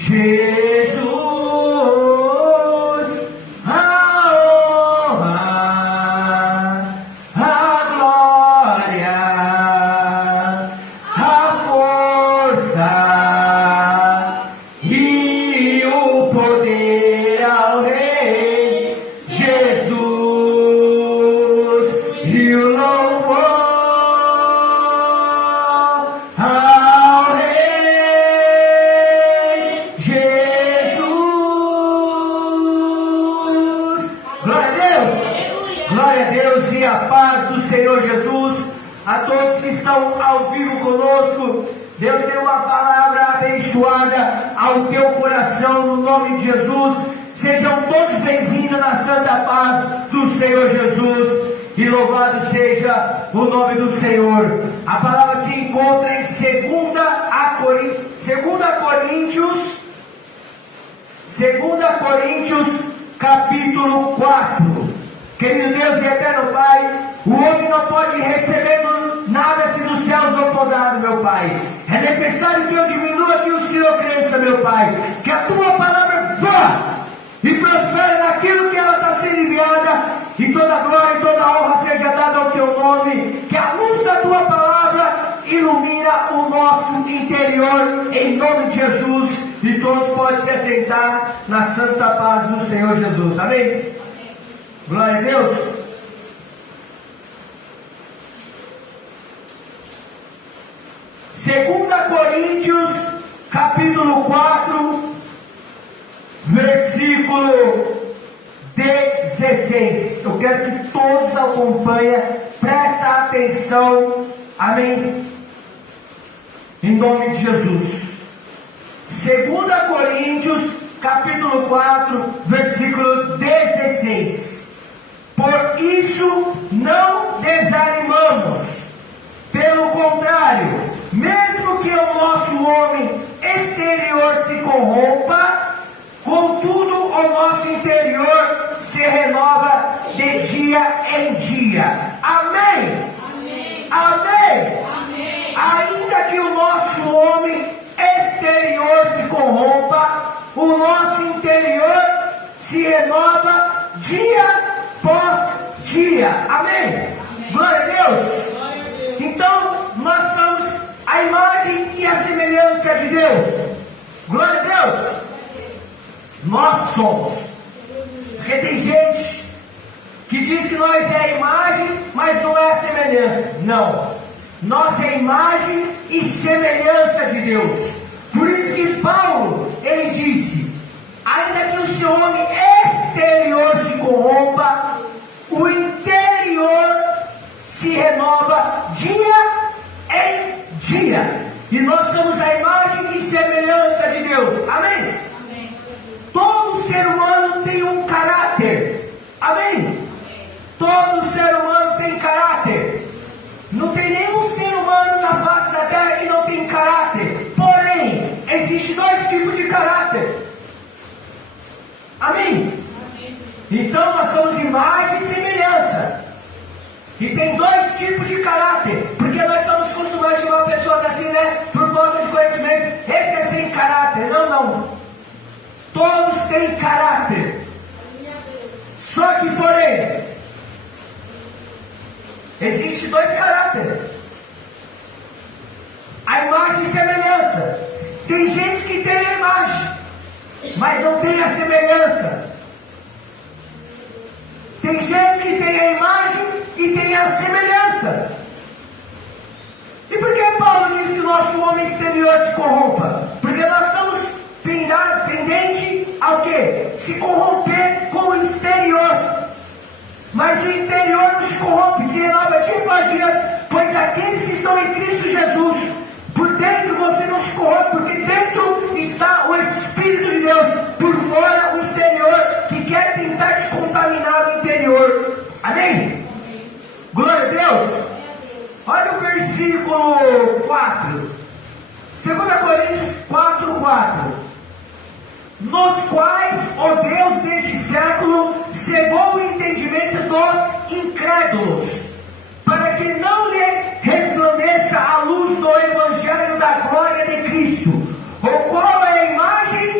Jesus, a honra, a glória, a força e o poder ao Rei Jesus e o louvor ao Rei Jesus. Glória a Deus! Glória a Deus e a paz do Senhor Jesus a todos que estão ao vivo conosco. Deus tem uma palavra abençoada ao teu coração no nome de Jesus. Sejam todos bem-vindos na santa paz do Senhor Jesus e louvado seja o nome do Senhor. A palavra se encontra em 2 Coríntios capítulo 4. Querido Deus e eterno Pai, o homem não pode receber nada se dos céus não for dado, meu Pai. É necessário que eu diminua, que o Senhor cresça, meu Pai. Que a tua palavra vá e prospere naquilo que ela está sendo enviada, e toda glória e toda honra seja dada ao teu nome. Que a luz da tua palavra ilumina o nosso interior, em nome de Jesus. E todos podem se assentar na santa paz do Senhor Jesus. Amém? Glória a Deus. Segunda Coríntios capítulo 4, versículo 16. Eu quero que todos acompanhem, presta atenção, amém? Em nome de Jesus. 2 Coríntios capítulo 4, versículo 16. Por isso não desanimamos, pelo contrário, mesmo que o nosso homem exterior se corrompa, contudo o nosso interior se renova de dia em dia. Amém? Amém? Amém? Amém. Ainda que o nosso homem exterior se corrompa, o nosso interior se renova dia após dia. Amém? Amém. Glória a Deus. Glória a Deus. Então nós somos a imagem e a semelhança de Deus. Glória a Deus. Nós somos. Porque tem gente que diz que nós é a imagem, mas não é a semelhança. Não. Nós é a imagem e semelhança de Deus. Por isso que Paulo, ele disse: ainda que o seu homem exterior se corrompa, o interior se renova dia em dia. E nós somos a imagem e semelhança de Deus. Amém? Amém. Todo ser humano tem um caráter. Amém? Amém. Todo ser humano tem caráter. Não tem nenhum ser humano na face da terra que não tem caráter. Porém, existem dois tipos de caráter. Amém? Amém. Então nós somos imagem e semelhança. E tem dois tipos de caráter. Porque nós somos acostumados a chamar pessoas assim, né? Por falta de conhecimento. Esse é sem caráter. Não, não. Todos têm caráter. Só que, porém, existem dois caráteres. A imagem e semelhança. Tem gente que tem a imagem, mas não tem a semelhança. Tem gente que tem a imagem e tem a semelhança. E por que Paulo diz que o nosso homem exterior se corrompa? Porque nós somos pendentes ao quê? Se corromper com o exterior. Mas o interior não se corrompe, se renova dia após dia, pois aqueles que estão em Cristo Jesus, por dentro você não se corrompe, porque dentro está o Espírito de Deus, por fora o exterior, que quer tentar te contaminar o interior. Amém? Amém. Glória a Deus. Olha o versículo 4. 2 Coríntios 4:4. Nos quais o Deus deste século cegou o entendimento dos incrédulos, para que não lhe resplandeça a luz do Evangelho da glória de Cristo, o qual é a imagem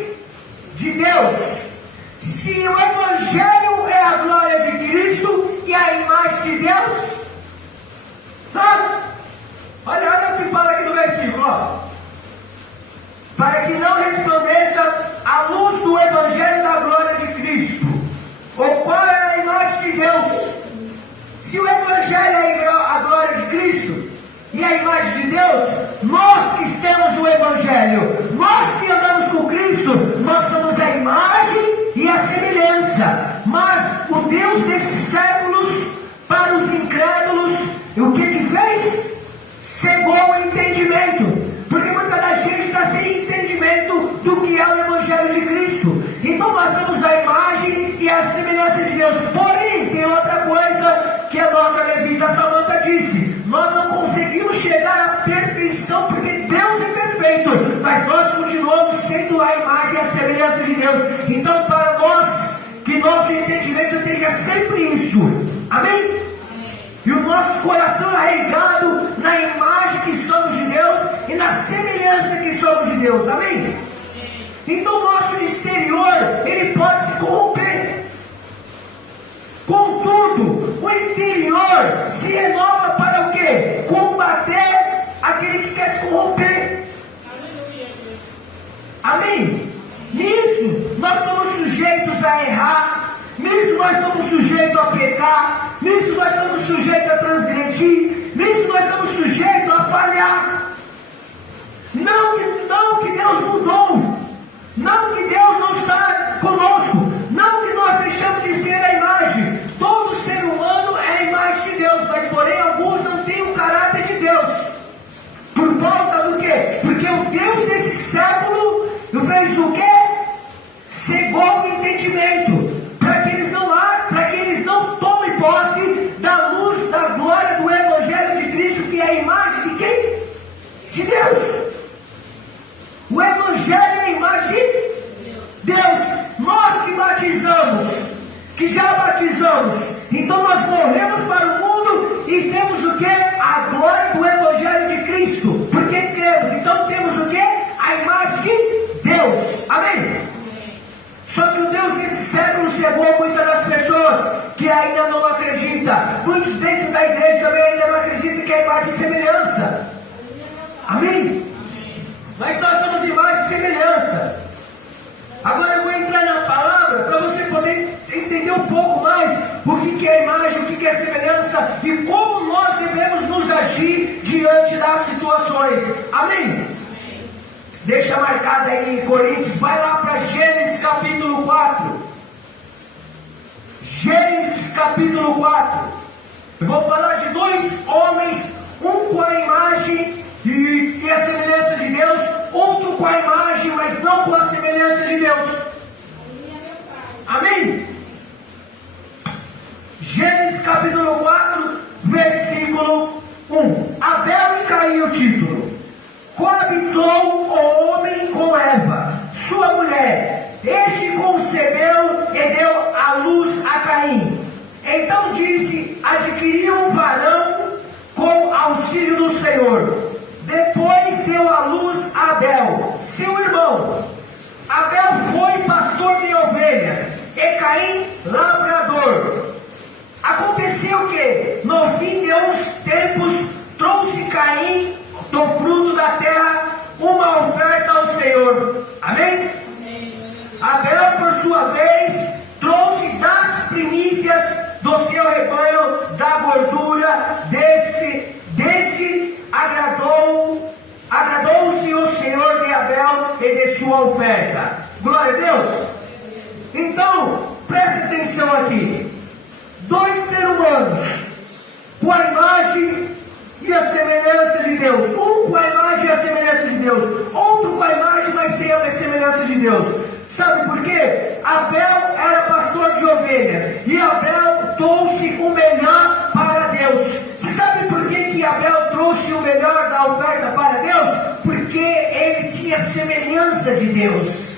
Então nós temos a imagem e a semelhança de Deus. Porém, tem outra coisa que a nossa levita Samanta disse: nós não conseguimos chegar à perfeição porque Deus é perfeito, mas nós continuamos sendo a imagem e a semelhança de Deus. Então, para nós, que nosso entendimento esteja sempre isso. Amém? E o nosso coração arraigado na imagem que somos de Deus e na semelhança que somos de Deus. Amém? Então o nosso exterior, ele pode se corromper. Contudo, o interior se renova para o quê? Combater aquele que quer se corromper. Amém? Nisso, nós estamos sujeitos a errar. Nisso nós estamos sujeitos a pecar. Nisso nós estamos sujeitos a transgredir. Nisso nós estamos sujeitos a falhar. Não que Deus mudou. Não que Deus não está conosco. Não que nós deixamos de ser a imagem. Todo ser humano é a imagem de Deus. Mas porém alguns não têm o caráter de Deus. Por falta do quê? Porque o Deus desse século fez o quê? Cegou o entendimento. Para que eles não tomem posse da luz, da glória do Evangelho de Cristo, que é a imagem de quem? De Deus. O Evangelho é a imagem de Deus. Nós que batizamos, que já batizamos, então nós morremos para o mundo e temos o que? A glória do Evangelho de Cristo, porque cremos. Então temos o que? A imagem de Deus. Amém? Só que o Deus desse século cegou muitas das pessoas que ainda não acreditam. Muitos dentro da igreja também ainda não acreditam que é imagem e semelhança. Amém? Mas nós somos imagem e semelhança. Agora eu vou entrar na palavra para você poder entender um pouco mais o que é imagem, o que é semelhança e como nós devemos nos agir diante das situações. Amém? Deixa marcado aí em Coríntios, vai lá para Gênesis capítulo 4. Gênesis capítulo 4. Eu vou falar de dois homens, um com a imagem e a semelhança de Deus, outro com a imagem, mas não com a semelhança de Deus. Amém? Gênesis capítulo 4, versículo 1. Abel e Caim, o título. Coabitou o homem com Eva, sua mulher. Este concebeu e deu à luz a Caim. Então disse: adquiriu um varão com auxílio do Senhor. Depois deu à luz a Abel, seu irmão. Abel foi pastor de ovelhas e Caim lavrador. Aconteceu que, no fim de uns tempos, trouxe Caim do fruto da terra uma oferta ao Senhor. Amém? Abel, por sua vez, trouxe das primícias do seu rebanho, da gordura deste agradou-se o Senhor de Abel e de sua oferta. Glória a Deus. Então, preste atenção aqui. Dois seres humanos com a imagem e a semelhança de Deus. Um com a imagem e a semelhança de Deus. Outro com a imagem, mas sem a semelhança de Deus. Sabe por quê? Abel era pastor de ovelhas. E Abel trouxe o melhor para Deus. Você sabe por que Abel trouxe o melhor da oferta para Deus? Porque ele tinha semelhança de Deus.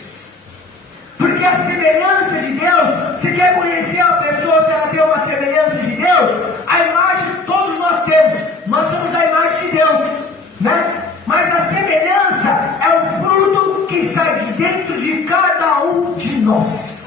Porque a semelhança de Deus, você quer conhecer a pessoa se ela tem uma semelhança de Deus? A imagem que todos nós temos, nós somos a imagem de Deus, né? Mas a semelhança é o fruto que sai de dentro de cada um de nós.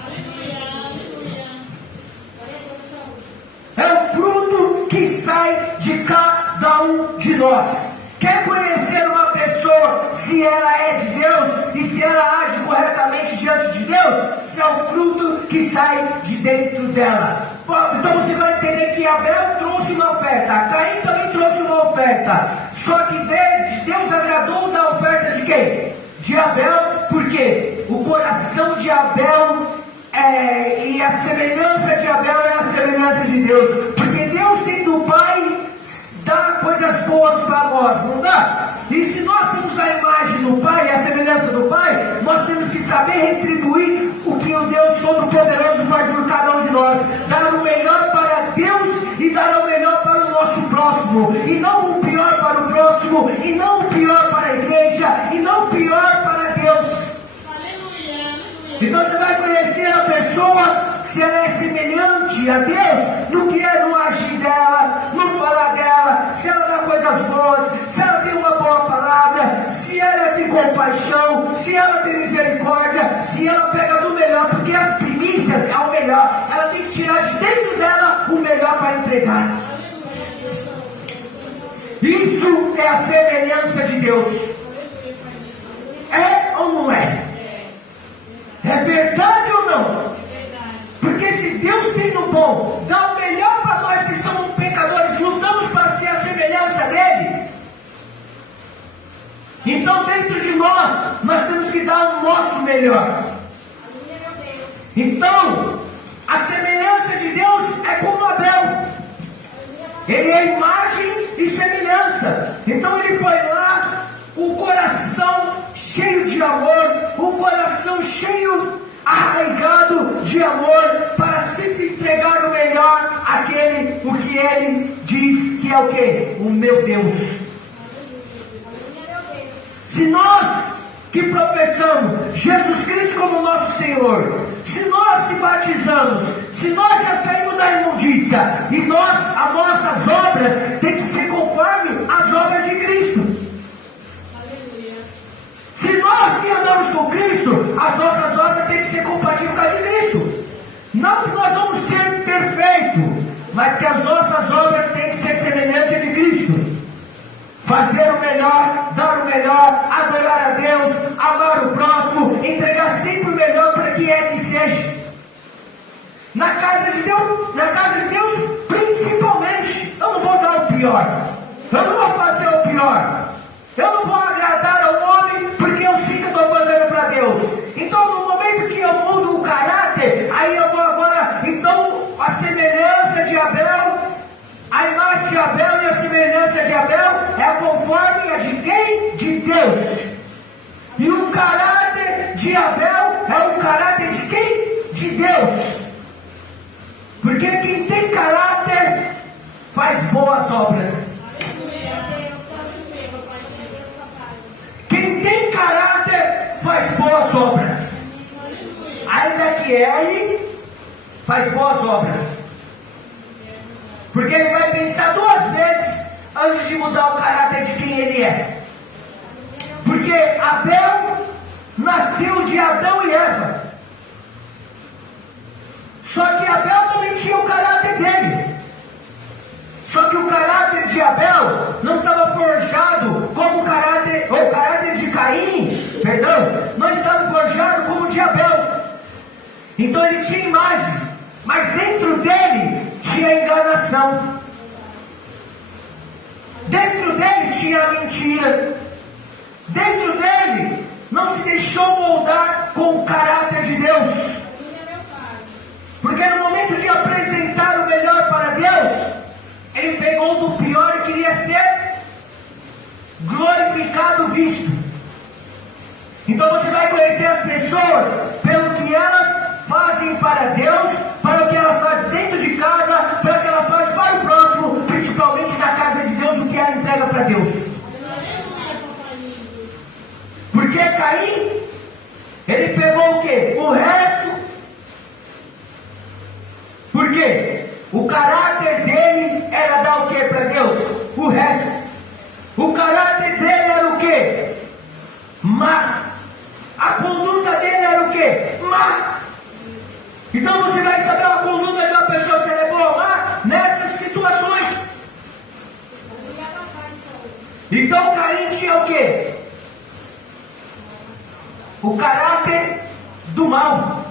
É o fruto que sai de cada um de nós. Quer conhecer uma pessoa se ela é de Deus e se ela age corretamente diante de Deus? Isso é o fruto que sai de dentro dela. Então você vai entender que Abel trouxe uma oferta, Caim também trouxe uma oferta. Só que Deus agradou da oferta de quem? De Abel, porque o coração de Abel e a semelhança de Abel é a semelhança de Deus. Porque Deus, sendo o Pai, dá coisas boas para nós, não dá? E se nós somos a imagem do Pai, a semelhança do Pai, nós temos que saber saber retribuir o que o Deus Todo-Poderoso faz por cada um de nós, dar o melhor para Deus e dar o melhor para o nosso próximo, e não o pior para o próximo, e não o pior para a igreja, e não o pior para Deus. Então você vai conhecer a pessoa, se ela é semelhante a Deus, no que é no agir dela, no falar dela, se ela dá coisas boas, se ela tem uma boa palavra, se ela tem compaixão, se ela tem misericórdia, se ela pega do melhor, porque as primícias é o melhor, ela tem que tirar de dentro dela o melhor para entregar. Isso é a semelhança de Deus. É ou não é? É verdade ou não? Porque se Deus, sendo bom, dá o melhor para nós que somos pecadores, lutamos para ser a semelhança dele, então dentro de nós temos que dar o nosso melhor. Então, a semelhança de Deus é como Abel. Ele é imagem e semelhança. Então ele foi lá, o coração cheio de amor, o coração cheio, arraigado de amor, para sempre entregar o melhor àquele, o que ele diz que é o quê? O meu Deus. Se nós que professamos Jesus Cristo como nosso Senhor, se nós se batizamos, se nós já saímos da imundícia, e as nossas obras têm que ser conforme as obras de Cristo. Se nós que andamos com Cristo, as nossas obras têm que ser compatíveis com a de Cristo. Não que nós vamos ser perfeitos, mas que as nossas obras têm que ser semelhantes a de Cristo. Fazer o melhor, dar o melhor, adorar a Deus, amar o próximo, entregar sempre o melhor para quem é que seja. Na casa de Deus, principalmente, eu não vou dar o pior, eu não vou fazer o pior, eu não vou agradar ao homem, porque eu sei que eu estou fazendo para Deus. Então, no momento que eu mudo o caráter, aí eu vou agora, então, a semelhança de Abel, a imagem de Abel e a semelhança de Abel é conforme a de quem? De Deus. E o caráter de Abel é o caráter de quem? De Deus. Porque quem tem caráter faz boas obras. Quem tem caráter faz boas obras. Ainda que ele faz boas obras. Porque ele vai pensar duas vezes antes de mudar o caráter de quem ele é. Porque Abel nasceu de Adão e Eva. Só que Abel também tinha o caráter dele. Só que o caráter de Abel não estava forjado como o caráter de Caim, não estava forjado como o de Abel. Então ele tinha imagem, mas dentro dele tinha enganação. Dentro dele tinha mentira. Dentro dele não se deixou moldar com o caráter de Deus. Porque no momento de apresentar o melhor para Deus, ele pegou do pior e queria ser glorificado, visto. Então você vai conhecer as pessoas pelo que elas fazem para Deus, para o que elas fazem dentro de casa, para o que elas fazem para o próximo, principalmente na casa de Deus, o que ela entrega para Deus. Porque Caim, ele pegou o quê? O resto. Por quê? O caráter dele era dar o quê para Deus? O resto. O caráter dele era o quê? Má. A conduta dele era o quê? Má. Então você vai saber a conduta de uma pessoa se ela é boa ou má nessas situações. Então Caim tinha o quê? O caráter do mal.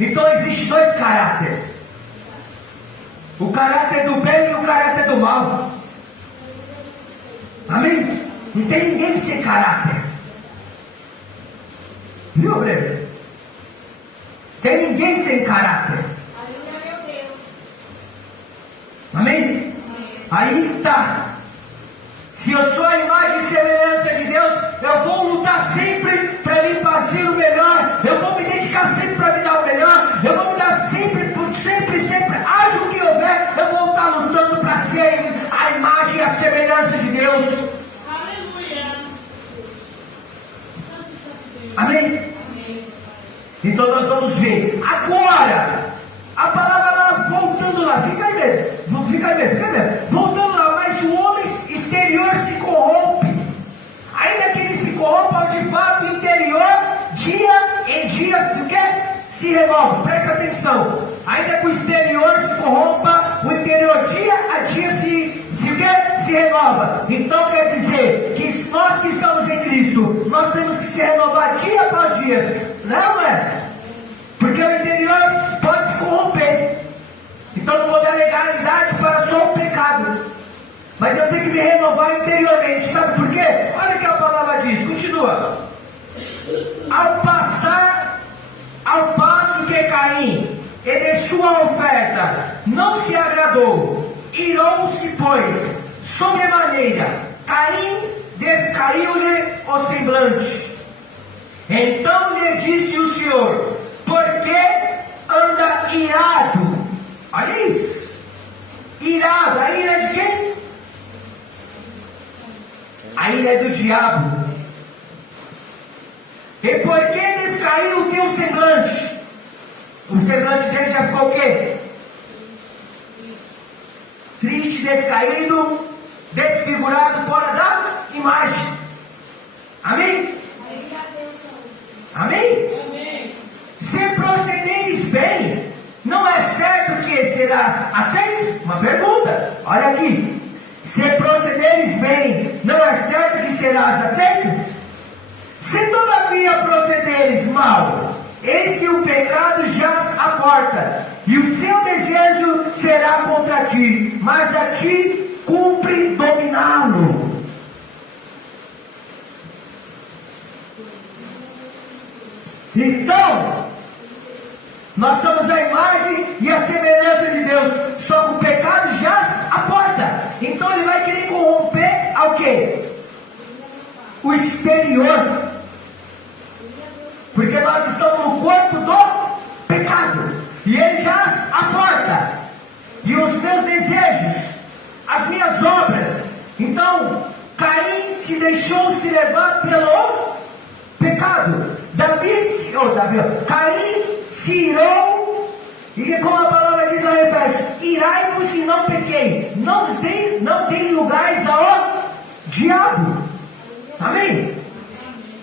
Então existem dois caráteres. O caráter do bem e o caráter do mal. Amém? Não tem ninguém sem caráter. Viu, Breno? Tem ninguém sem caráter. Amém? Aí está. Se eu sou a imagem e semelhança de Deus, eu vou lutar sempre para me fazer Amém? Então nós vamos ver. Agora, a palavra lá, voltando lá, fica aí mesmo. Voltando lá, mas o homem exterior se corrompe. Ainda que ele se corrompa, de fato, o interior, dia em dia, se renova. Presta atenção. Ainda que o exterior se corrompa, o interior, dia a dia, se renova. Então quer dizer que nós que estamos em Cristo, nós temos que se renovar dia após dia. Não é? Porque o interior pode se corromper. Então não vou dar legalidade para só o pecado. Mas eu tenho que me renovar interiormente. Sabe por quê? Olha o que a palavra diz. Continua. Ao passo que Caim e de sua oferta não se agradou, irou-se, pois, sobremaneira. Caim descaiu-lhe o semblante. Então lhe disse o Senhor: por que anda irado? Olha isso. Irado. A ira é de quem? A ira é do diabo. E por que descaiu o teu semblante? O semblante dele já ficou o quê? Triste, descaído, desfigurado, fora da imagem. Amém? Amém? Amém? Se procederes bem, não é certo que serás aceito? Uma pergunta, olha aqui. Se procederes bem, não é certo que serás aceito? Se todavia procederes mal, eis que o pecado jaz à porta, e o seu desejo será contra ti, mas a ti cumpre dominá-lo. Então, nós somos a imagem e a semelhança de Deus, só que o pecado jaz à porta. Então ele vai querer corromper ao quê? O exterior. Porque nós estamos no corpo do pecado. E ele jaz à porta. E os meus desejos, as minhas obras. Então, Caim se deixou se levar pelo pecado. Caim se irou. E como a palavra diz lá em Efésios: irai-vos e não pequei. Não deem lugares ao diabo. Amém?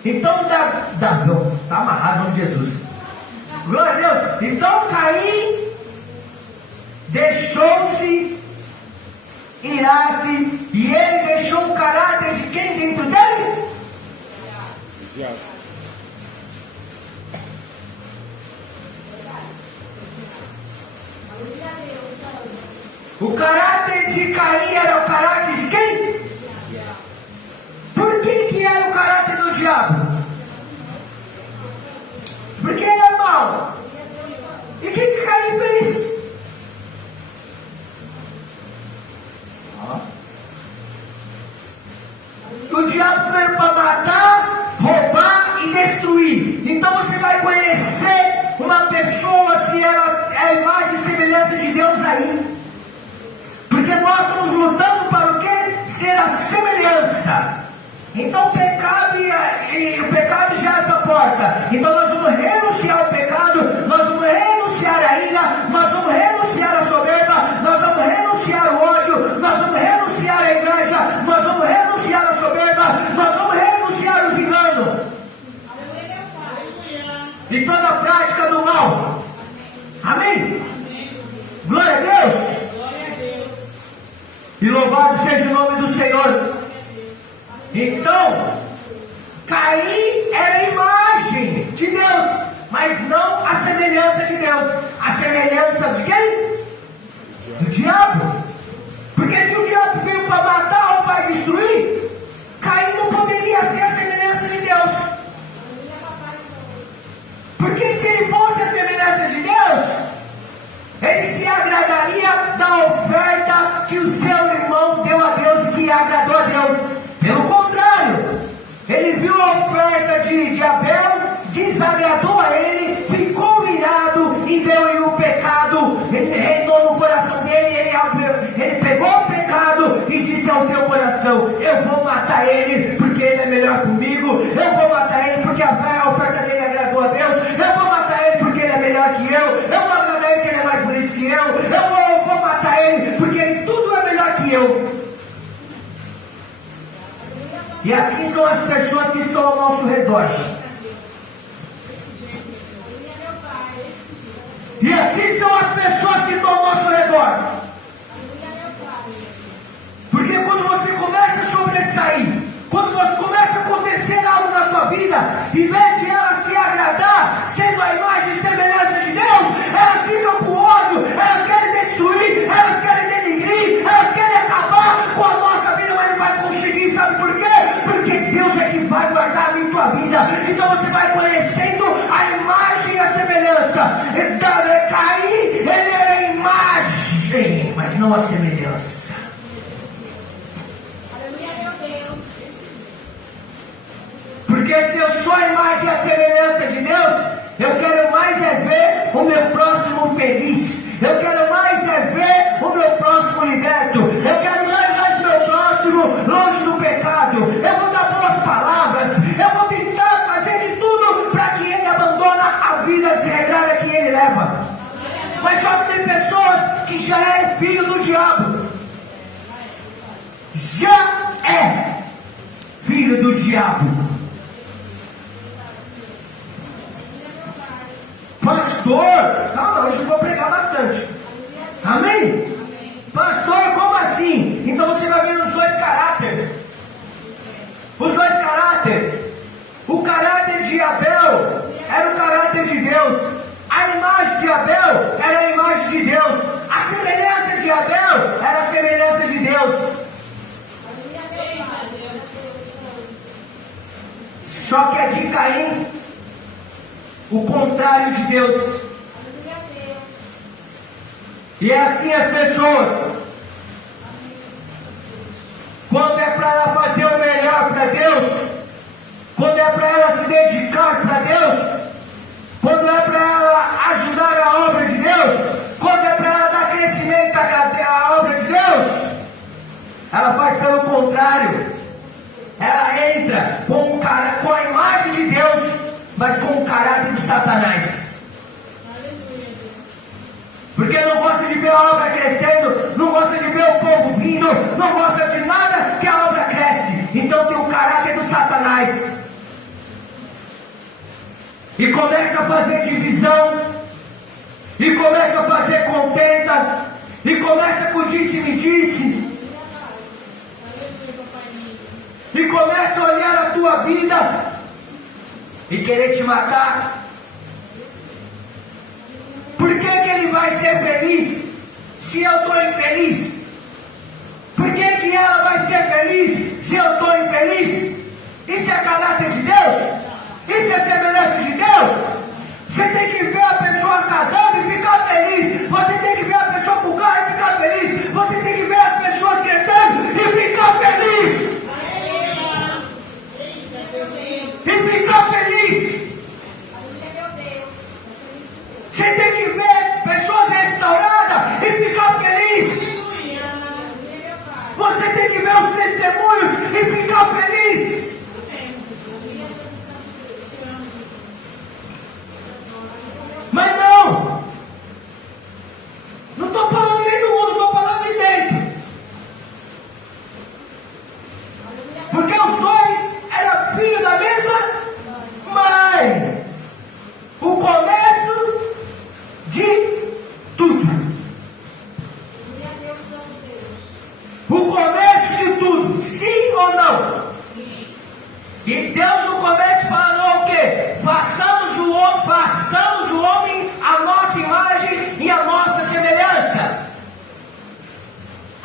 Então, está amarrado em nome de Jesus. Glória a Deus. Então, Caim deixou-se irar-se, e ele deixou o caráter de quem dentro dele? O caráter de Caim era o caráter de quem? Por que era o caráter do diabo? Porque ele é mau. E o que Caim fez? O diabo veio para matar, roubar e destruir. Então você vai conhecer uma pessoa se ela é a imagem e semelhança de Deus aí. Porque nós estamos lutando para o quê? Ser a semelhança. Então o pecado e o pecado já é essa porta. Então nós vamos renunciar ao pecado, nós vamos renunciar à ira, nós vamos renunciar à soberba, nós vamos renunciar ao ódio, nós vamos renunciar à inveja, nós vamos renunciar à soberba, nós vamos renunciar aos enganos. E toda a prática do mal. Amém? Glória a Deus. E louvado seja o nome do Senhor. Então, Caim era a imagem de Deus, mas não a semelhança de Deus. A semelhança de quem? Do diabo. Porque se o diabo veio para matar ou para destruir, Caim não poderia ser a semelhança de Deus. Porque se ele fosse a semelhança de Deus, ele se agradaria da oferta que o seu irmão deu a Deus e que agradou a Deus. Pelo contrário, ele viu a oferta de Abel, desagradou a ele, ficou irado e deu-lhe o pecado. Ele reinou no coração dele, ele pegou o pecado e disse ao teu coração: eu vou matar ele porque ele é melhor comigo, eu vou matar ele porque a E assim são as pessoas que estão ao nosso redor. E assim são as pessoas que estão ao nosso redor. Porque quando você começa a sobressair, quando você começa a acontecer algo na sua vida, em vez de ela se agradar, sendo a imagem e semelhança de Deus, elas ficam com ódio, elas querem destruir, elas querem denigrir, elas querem acabar com a nossa vida, mas não vai conseguir, sabe por quê? Porque Deus é que vai guardar a minha e tua vida. Então você vai conhecendo a imagem e a semelhança. Então, Caim, ele era a imagem, mas não a semelhança. Porque se eu sou a imagem e a semelhança de Deus, eu quero mais é ver o meu próximo feliz. Eu quero mais é ver o meu próximo liberto. Eu quero mais o meu próximo longe do pecado. Eu vou dar boas palavras. Eu vou tentar fazer de tudo para que ele abandone a vida desregrada que ele leva. Mas só que tem pessoas que já é filho do diabo. Já é filho do diabo. Pastor, calma, hoje eu vou pregar bastante. Amém? Pastor, como assim? Então você vai ver os dois caráteres. Os dois caráteres. O caráter de Abel era o caráter de Deus. A imagem de Abel era a imagem de Deus. A semelhança de Abel era a semelhança de Deus. Só que a de Caim, o contrário de Deus. E é assim as pessoas, quando é para ela fazer o melhor para Deus, quando é para ela se dedicar para Deus, quando é para ela ajudar a obra de Deus, quando é para ela dar crescimento à obra de Deus, ela faz pelo contrário. Ela entra com a imagem de Deus, mas com o caráter de Satanás. Porque não gosta de ver a obra crescendo, não gosta de ver o povo vindo, não gosta de nada que a obra cresce. Então tem o caráter do Satanás. E começa a fazer divisão, e começa a fazer contenda, e começa com disse-me-disse, e começa a olhar a tua vida e querer te matar. Por que ele vai ser feliz se eu estou infeliz? Por que ela vai ser feliz se eu estou infeliz? Isso é caráter de Deus? Isso é semelhança de Deus? Você tem que ver a pessoa casando e ficar feliz. Você tem que ver a pessoa com carro e ficar feliz. Você tem que ver as pessoas crescendo e ficar feliz. E ficar feliz. Você tem que ver pessoas restauradas e ficar feliz. Você tem que ver os testemunhos e ficar feliz. Mas não estou falando nem do mundo, estou falando de dentro. Porque os dois eram filhos da mesma mãe. O começo de tudo. O começo de tudo, sim ou não? Sim. E Deus no começo falou o quê? Façamos o homem a nossa imagem e a nossa semelhança.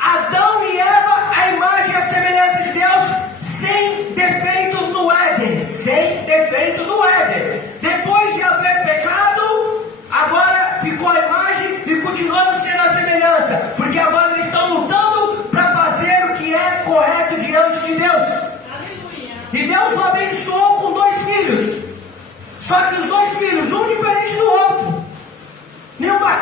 Adão e Eva, a imagem e a semelhança de Deus, sem defeito no Éden. Sem defeito no Éden. Depois de haver pecado, agora ficou a imagem e continuamos sendo a semelhança. Porque agora eles estão lutando para fazer o que é correto diante de Deus. Aleluia. E Deus o abençoou com 2 filhos. Só que os 2 filhos, um diferente do outro. Nenhuma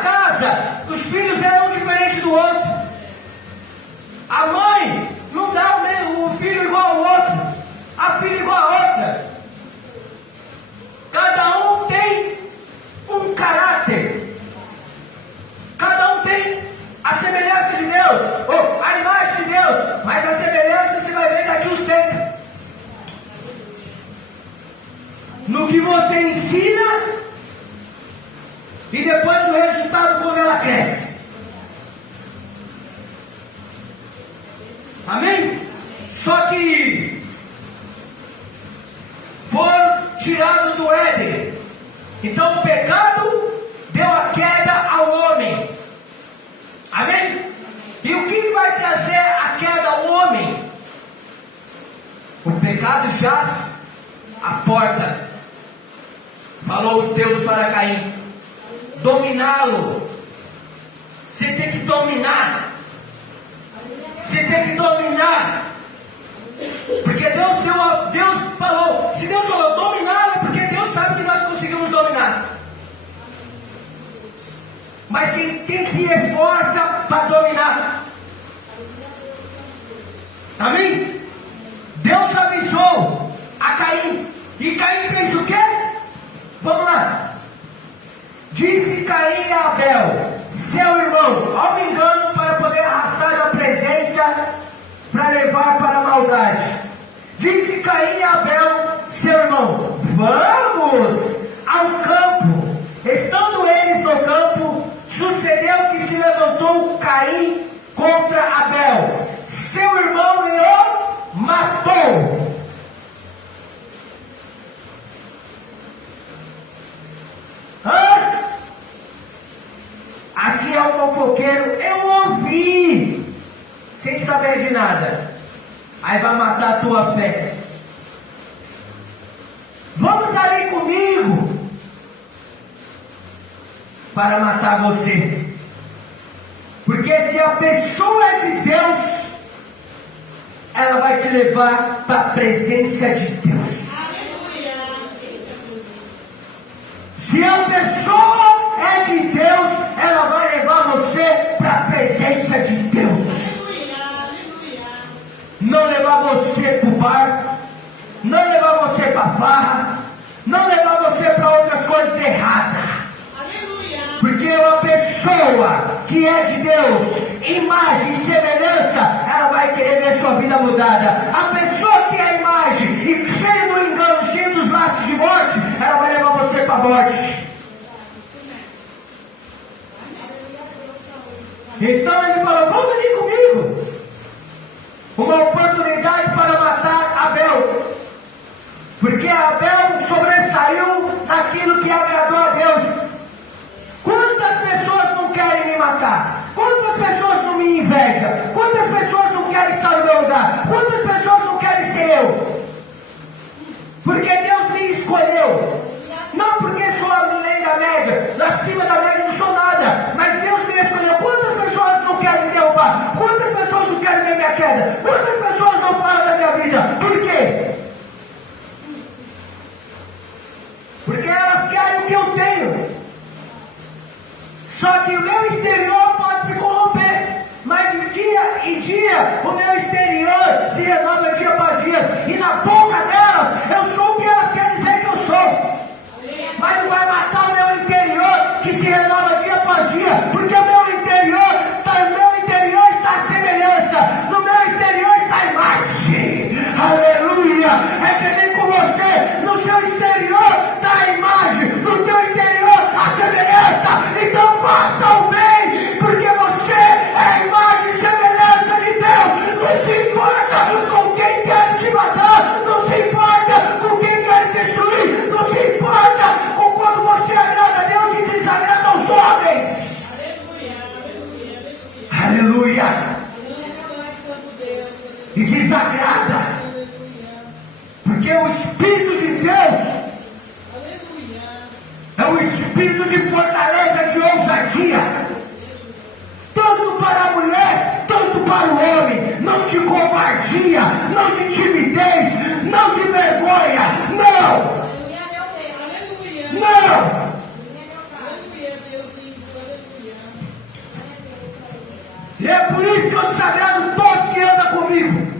no que você ensina e depois o resultado quando ela cresce. Amém? Só que foram tirados do Éden. Então o pecado deu a queda ao homem. Amém? E o que vai trazer a queda ao homem? O pecado jaz à porta. Falou Deus para Caim: dominá-lo. Você tem que dominar. Você tem que dominar. Porque Deus falou. Se Deus falou dominá-lo, é porque Deus sabe que nós conseguimos dominar. Mas quem se esforça para dominar? Amém? Deus avisou a Caim. E Caim fez o quê? Vamos lá. Disse Caim a Abel, seu irmão, ao me engano, para poder arrastar da presença, para levar para a maldade. Disse Caim a Abel, seu irmão, vamos ao campo. Estando eles no campo, sucedeu que se levantou Caim contra Abel, seu irmão, e o matou. Assim é o fofoqueiro, eu ouvi, sem saber de nada. Aí vai matar a tua fé. Vamos ali comigo para matar você. Porque se a pessoa é de Deus, ela vai te levar para a presença de Deus. Se a pessoa é de Deus, ela vai levar você para a presença de Deus. Não levar você para o bar, não levar você para a farra, não levar você para outras coisas erradas. Porque uma pessoa que é de Deus, imagem e semelhança, ela vai querer ver sua vida mudada. A pessoa que é imagem e cheia do engano, cheia dos laços de morte, ela vai levar você para a morte. Então ele falou, vamos ali comigo. Uma oportunidade para matar Abel. Porque Abel sobressaiu naquilo que agradou a Deus. Quantas pessoas não querem me matar? Quantas pessoas não me invejam? Quantas pessoas não querem estar no meu lugar? Quantas pessoas não querem ser eu? Porque Deus me escolheu. Não porque sou além da média, acima da média não sou nada. Mas Deus me escolheu. Quantas pessoas não querem me derrubar? Quantas pessoas não querem ver minha queda? Quantas pessoas não falam da minha vida? Por quê? Porque elas querem o que eu tenho. Só que o meu exterior pode se corromper, mas de dia em dia o meu exterior se renova dia após dia, e na boca delas eu sou o que elas querem dizer que eu sou. Mas não vai matar o meu interior que se renova dia após dia, porque o meu interior está a semelhança, no meu exterior está a imagem. Aleluia! É que nem com você, no seu exterior está a imagem, no teu interior a semelhança. Então faça o bem, porque você é a imagem e semelhança de Deus. Não se importa com quem quer te matar, não se importa com quem quer te destruir, não se importa com quando você agrada a Deus e desagrada aos homens. Aleluia! E desagrada, porque o Espírito de Deus é um espírito de fortaleza, de ousadia, tanto para a mulher, tanto para o homem, não de covardia, não de timidez, não de vergonha, não! Não! E é por isso que eu desagrado todos que andam comigo.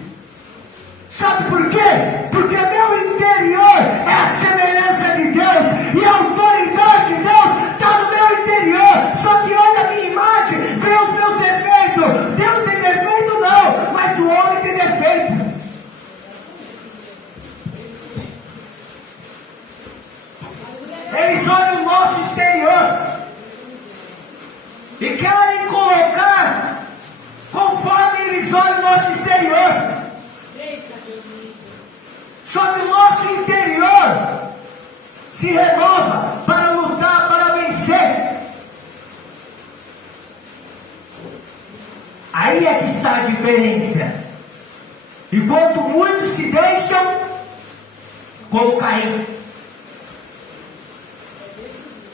Sabe por quê? Porque meu interior é a semelhança de Deus, e a autoridade de Deus está no meu interior. Só que olha a minha imagem, vê os meus defeitos. Deus tem defeito? Não, mas o homem tem defeito. eles olham o nosso exterior e querem colocar conforme eles olham o nosso exterior. Só que o nosso interior se renova para lutar, para vencer. Aí é que está a diferença. Enquanto muitos se deixam como Caim.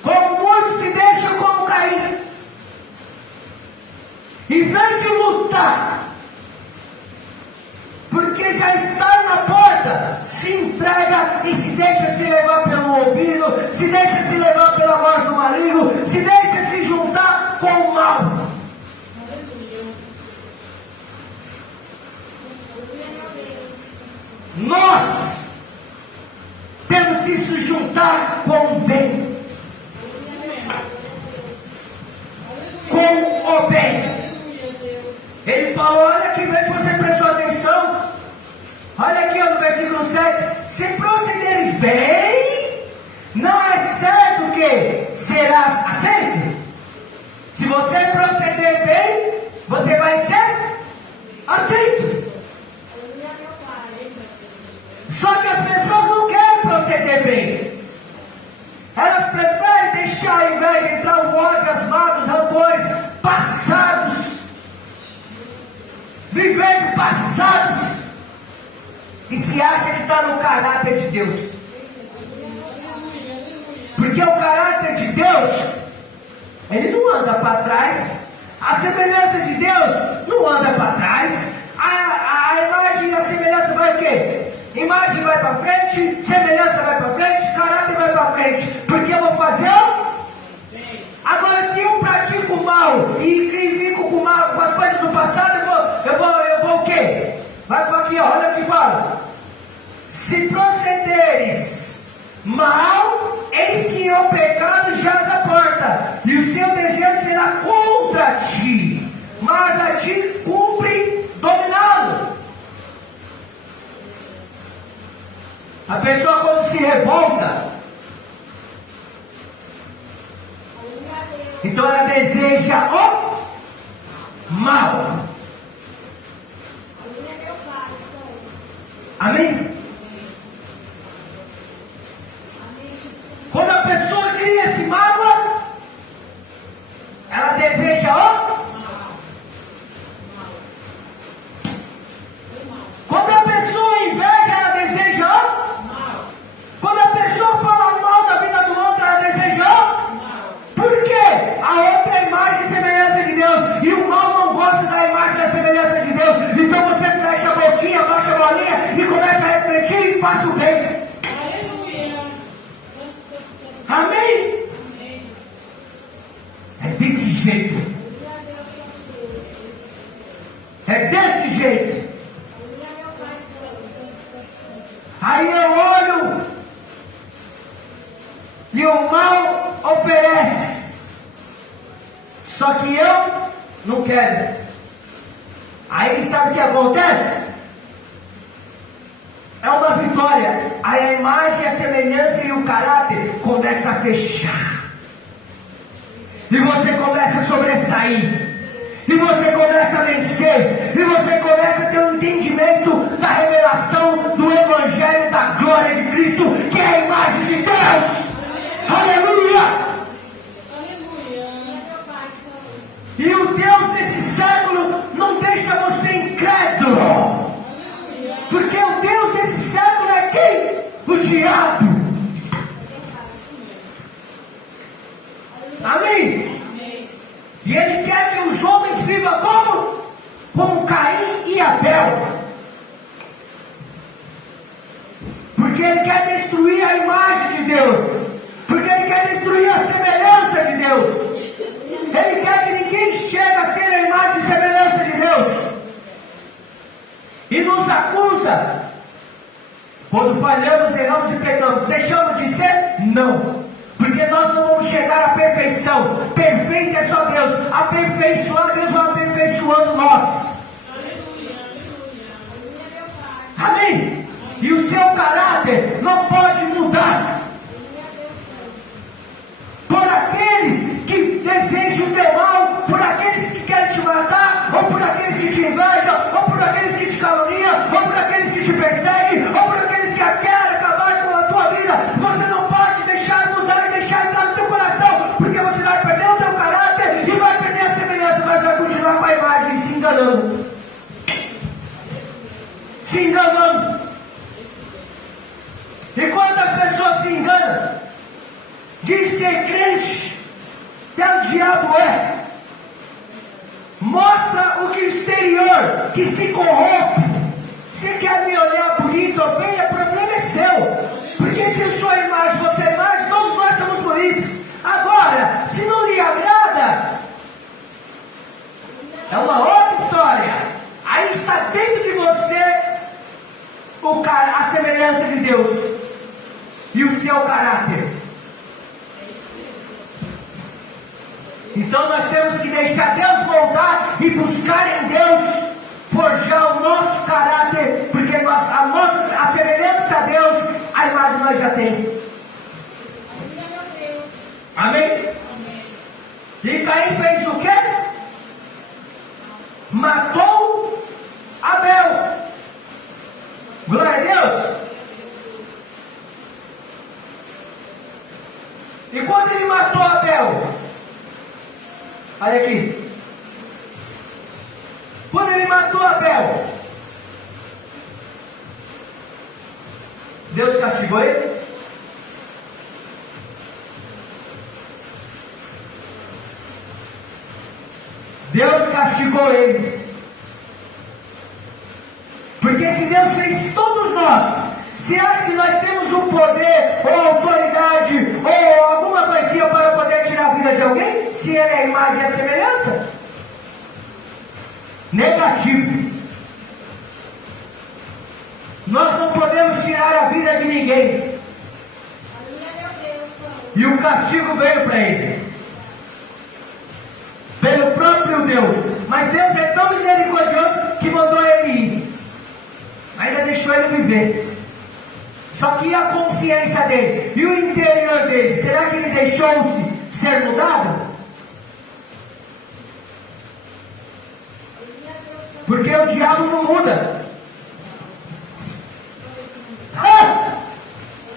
Como muitos se deixam como Caim. Em vez de lutar, porque já está na porta, se entrega e se deixa se levar pelo ouvido, se deixa se levar pela voz do maligno, se deixa se juntar com o mal. Nós temos que se juntar com o bem, com o bem. Ele falou, olha aqui, vê se você prestou atenção. Olha aqui no versículo 7. Se procederes bem, não é certo que serás aceito. Se você proceder bem, você vai ser aceito. Só que as pessoas não querem proceder bem. Elas preferem deixar a inveja, entrar o ódio, as mágoas, rancores passados. Viver de passados. E se acha que está no caráter de Deus. Porque o caráter de Deus, ele não anda para trás. A semelhança de Deus não anda para trás. A imagem e a semelhança vai o quê? Imagem vai para frente, semelhança vai para frente, caráter vai para frente. Porque eu vou fazer agora, se eu pratico o mal e fico com mal, com as coisas do passado, eu vou o quê? Vai para aqui, ó, olha o que fala. Se procederes mal, eis que o pecado jaz à porta, e o seu desejo será contra ti, mas a ti cumpre dominá-lo. A pessoa quando se revolta, então ela deseja o mal. Amém? Quando a pessoa cria esse mágoa, ela deseja o quando a pessoa inveja, ela deseja o quando a pessoa fala mal da vida do outro, ela deseja o por quê? A outra é a imagem e semelhança de Deus, e o mal não gosta da imagem e da semelhança de Deus. Então você fecha a boquinha, baixa a bolinha e começa a refletir e faça o bem. Amém? É desse jeito. É desse jeito. Aí eu olho e o mal oferece. Só que eu não quero. Aí sabe o que acontece? É uma vitória. Aí a imagem, a semelhança e o caráter começa a fechar. E você começa a sobressair. E você começa a vencer. E você começa a ter um entendimento da revelação do Evangelho da glória de Cristo, que é a imagem de Deus. Aleluia! E o Deus desse século não deixa você incrédulo. Porque o Deus desse século é quem? O diabo. Amém? E ele quer que os homens vivam como? Como Caim e Abel. Porque ele quer destruir a imagem de Deus. Porque ele quer destruir a semelhança de Deus. Ele quer que ninguém chegue a ser a imagem e semelhança de Deus. E nos acusa. Quando falhamos, erramos e pecamos, deixamos de ser? Não. Porque nós não vamos chegar à perfeição. Perfeito é só Deus. Aperfeiçoar, Deus vai aperfeiçoando nós. Amém? E o seu caráter não pode mudar. de ser crente, o diabo é. Mostra o que o exterior, que se corrompe. Se quer me olhar bonito ou bem, o problema é seu. Porque se eu sou a imagem, você é a imagem, todos nós somos bonitos. Agora, se não lhe agrada, é uma outra história. Aí está dentro de você a semelhança de Deus e o seu caráter. Então nós temos que deixar Deus moldar e buscar em Deus forjar o nosso caráter, porque a semelhança a Deus, a imagem nós já temos. Amém? E Caim fez o quê? Matou Abel. Glória a Deus. E quando ele matou Abel, olha aqui. Quando ele matou Abel, Deus castigou ele? Deus castigou ele. Porque se Deus fez todos nós, se acha que nós temos o poder, ou autoridade, ou alguma coisinha para poder tirar a vida de alguém, se ele é a imagem e a semelhança? Negativo. Nós não podemos tirar a vida de ninguém. E o castigo veio para ele. Pelo próprio Deus. Mas Deus é tão misericordioso que mandou ele ir. Ainda deixou ele viver. Só que a consciência dele e o interior dele, será que ele deixou-se ser mudado? Porque o diabo não muda.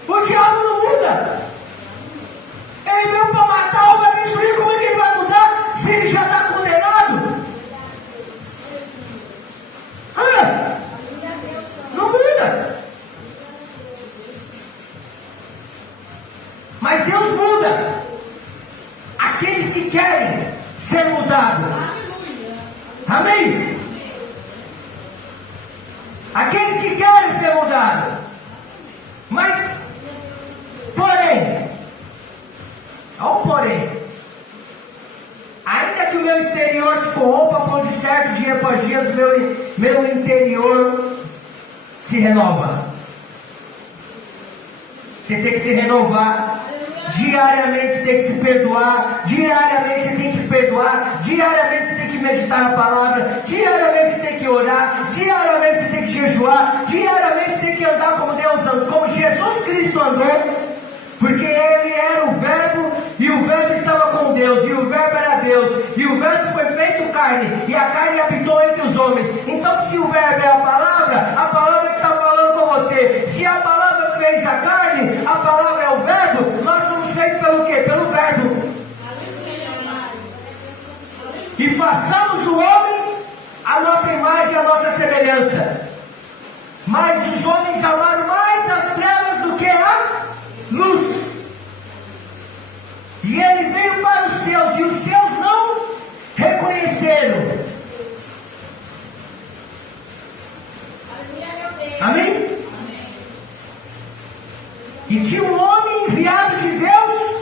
O diabo não muda. Ele veio para matar ou para destruir. Como é que ele vai mudar se ele já está condenado? Não muda. Mas Deus muda aqueles que querem ser mudados. Amém? Aqueles que querem ser mudados. Mas, porém, ainda que o meu exterior se corrompa, por de certo, dia após dia, meu interior se renova. Você tem que se renovar. Diariamente você tem que se perdoar. Diariamente você tem que perdoar. Diariamente você tem que meditar na palavra. Diariamente você tem que orar. Diariamente você tem que jejuar. Diariamente você tem que andar como Deus andou, como Jesus Cristo andou. Porque ele era o verbo, e o verbo estava com Deus, e o verbo era Deus, e o verbo foi feito carne, e a carne habitou entre os homens. Então, se o verbo é a palavra que está falando com você. Se a palavra fez a carne, a palavra é o verbo, nós somos feitos pelo quê? Pelo verbo. E façamos o homem a nossa imagem e a nossa semelhança. Mas os homens amaram mais as trevas do que a luz. E ele veio para os seus, e os seus não reconheceram. Amém? E tinha um homem enviado de Deus,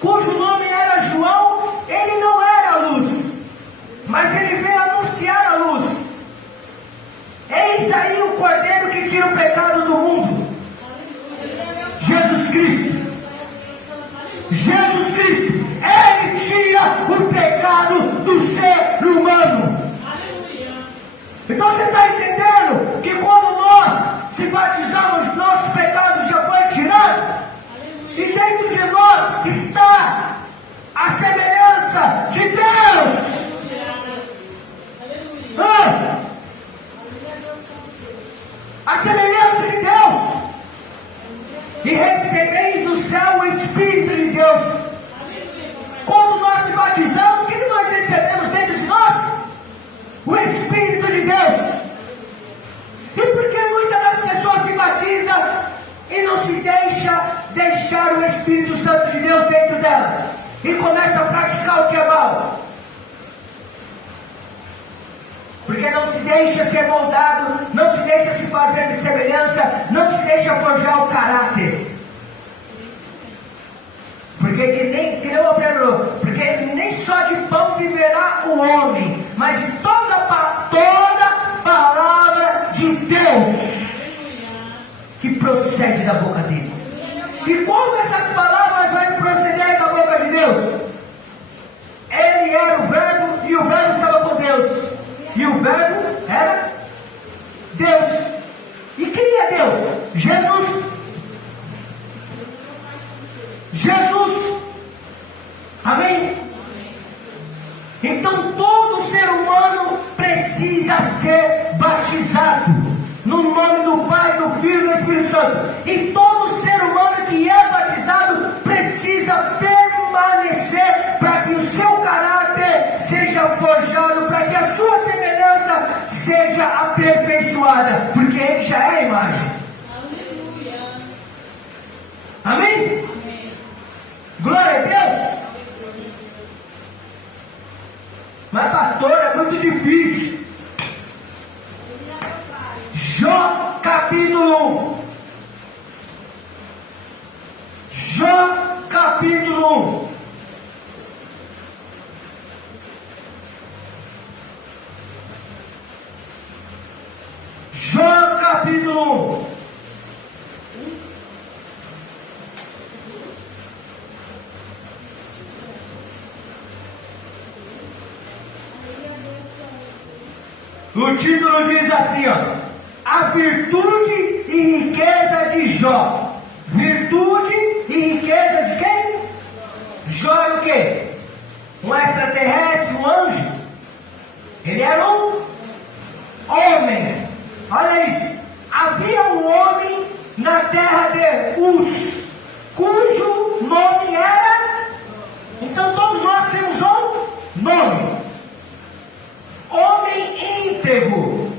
cujo nome era João. Ele não era a luz, mas ele veio anunciar a luz. Eis aí o Cordeiro que tira o pecado do mundo. Jesus Cristo. Jesus Cristo, ele tira o pecado do ser humano. Então você está entendendo que quando nós se batizamos, nosso pecado já foi tirado? E dentro de nós está a semelhança de Deus. A semelhança de Deus. E recebeis do céu o Espírito de Deus. Quando nós se batizamos, o que nós recebemos dentro de nós? O Espírito de Deus. E por que muitas das pessoas se batizam e não se deixa deixar o Espírito Santo de Deus dentro delas e começam a praticar o que é mal. Porque não se deixa ser moldado, não se deixa se fazer de semelhança, não se deixa forjar o caráter. Porque nem só de pão viverá o homem, mas de toda palavra de Deus que procede da boca dele. E como essas palavras vão proceder da boca de Deus? Ele era o Verbo e o Verbo estava com Deus. E o Verbo era Deus. E quem é Deus? Jesus. Jesus. Amém? Então todo ser humano precisa ser batizado no nome do Pai, do Filho e do Espírito Santo. E todo ser humano que é batizado precisa permanecer para que o seu caráter seja forjado, para que a sua semelhança seja aperfeiçoada, porque ele já é a imagem. Aleluia. Amém? Amém. Glória a Deus. Mas pastor, é muito difícil. Jó capítulo 1. Jó capítulo 1. Jó capítulo 1. O título diz assim, ó: a virtude e riqueza de Jó. Virtude e riqueza de quem? Jó era o quê? Um extraterrestre, um anjo? Ele era um homem. Olha isso. Havia um homem na terra de Uz, cujo nome era... Então todos nós temos um nome. Homem íntegro,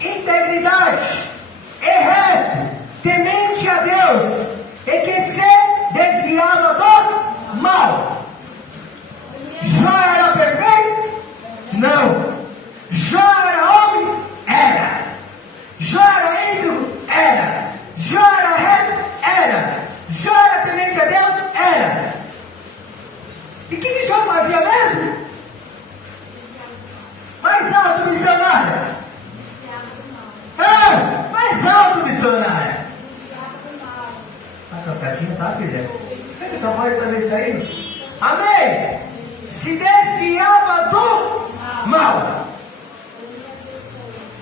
integridade, reto, temente a Deus, e que se desviava do mal. Jó era perfeito? Não. Jó era homem? Era. Jó era íntegro? Era. Jó era reto? Era. Jó era temente a Deus? Era. E o que Jó fazia mesmo? Mais alto, missionária. Mais alto, missionária. Tá certinho, tá, filha? Você que trabalha também isso aí? Amém? Se desviava do mal.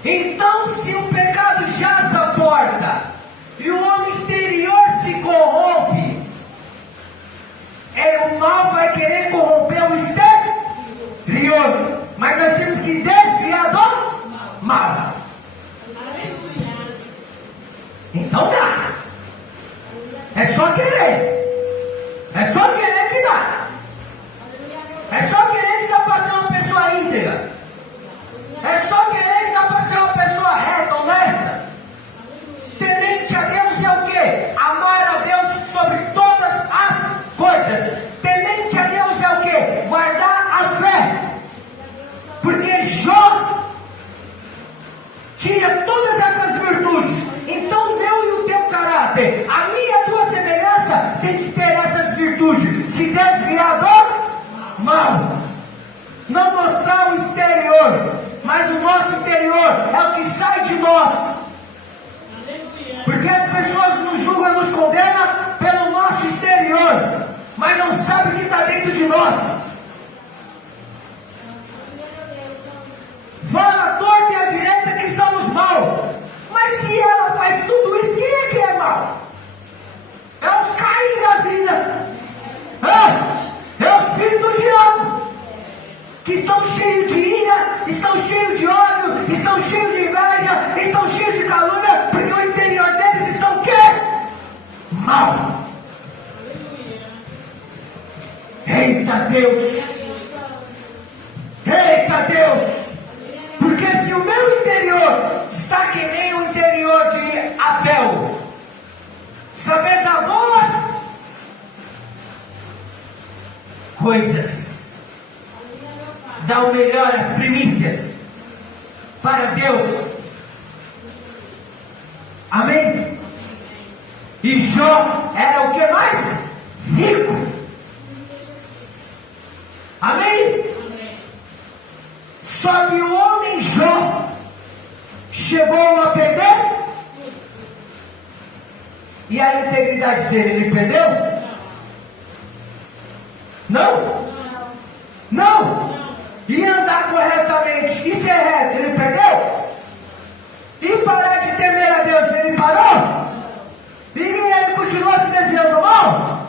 Então, se o pecado jaz à porta e o homem exterior se corrompe, o mal vai querer corromper o exterior. Mas nós temos que desviar do mal. Então dá. É só querer. É só querer que dá. É só querer que dá para ser uma pessoa íntegra. É só querer que dá para ser uma pessoa reta, honesta. Temente a Deus é o quê? Amar a Deus sobre todas as coisas. Temente a Deus é o quê? Guardar a fé. Porque Jó tinha todas essas virtudes. Então o meu e o teu caráter, a minha e a tua semelhança, tem que ter essas virtudes. Se desviar do mal. Não mostrar o exterior, mas o nosso interior é o que sai de nós. Porque as pessoas nos julgam, nos condenam pelo nosso exterior, mas não sabem o que está dentro de nós. Fala a torta e a direita que somos mal. Mas se ela faz tudo isso, quem é que é mal? É os Caim da vida. É os filhos do diabo. Que estão cheios de ira, estão cheios de ódio, estão cheios de inveja, estão cheios de calúnia, porque o interior deles estão o quê? Mal. Eita Deus! Eita Deus! Porque se o meu interior está que nem o interior de Abel, saber dar boas coisas, dar o melhor, as primícias para Deus. Amém? E Jó era o que mais? Rico. Amém? Só que o homem Jó chegou a perder? E a integridade dele, ele perdeu? Não? Não? E andar corretamente e ser reto, ele perdeu? E parar de temer a Deus, ele parou? E ele continuou se desviando do mal?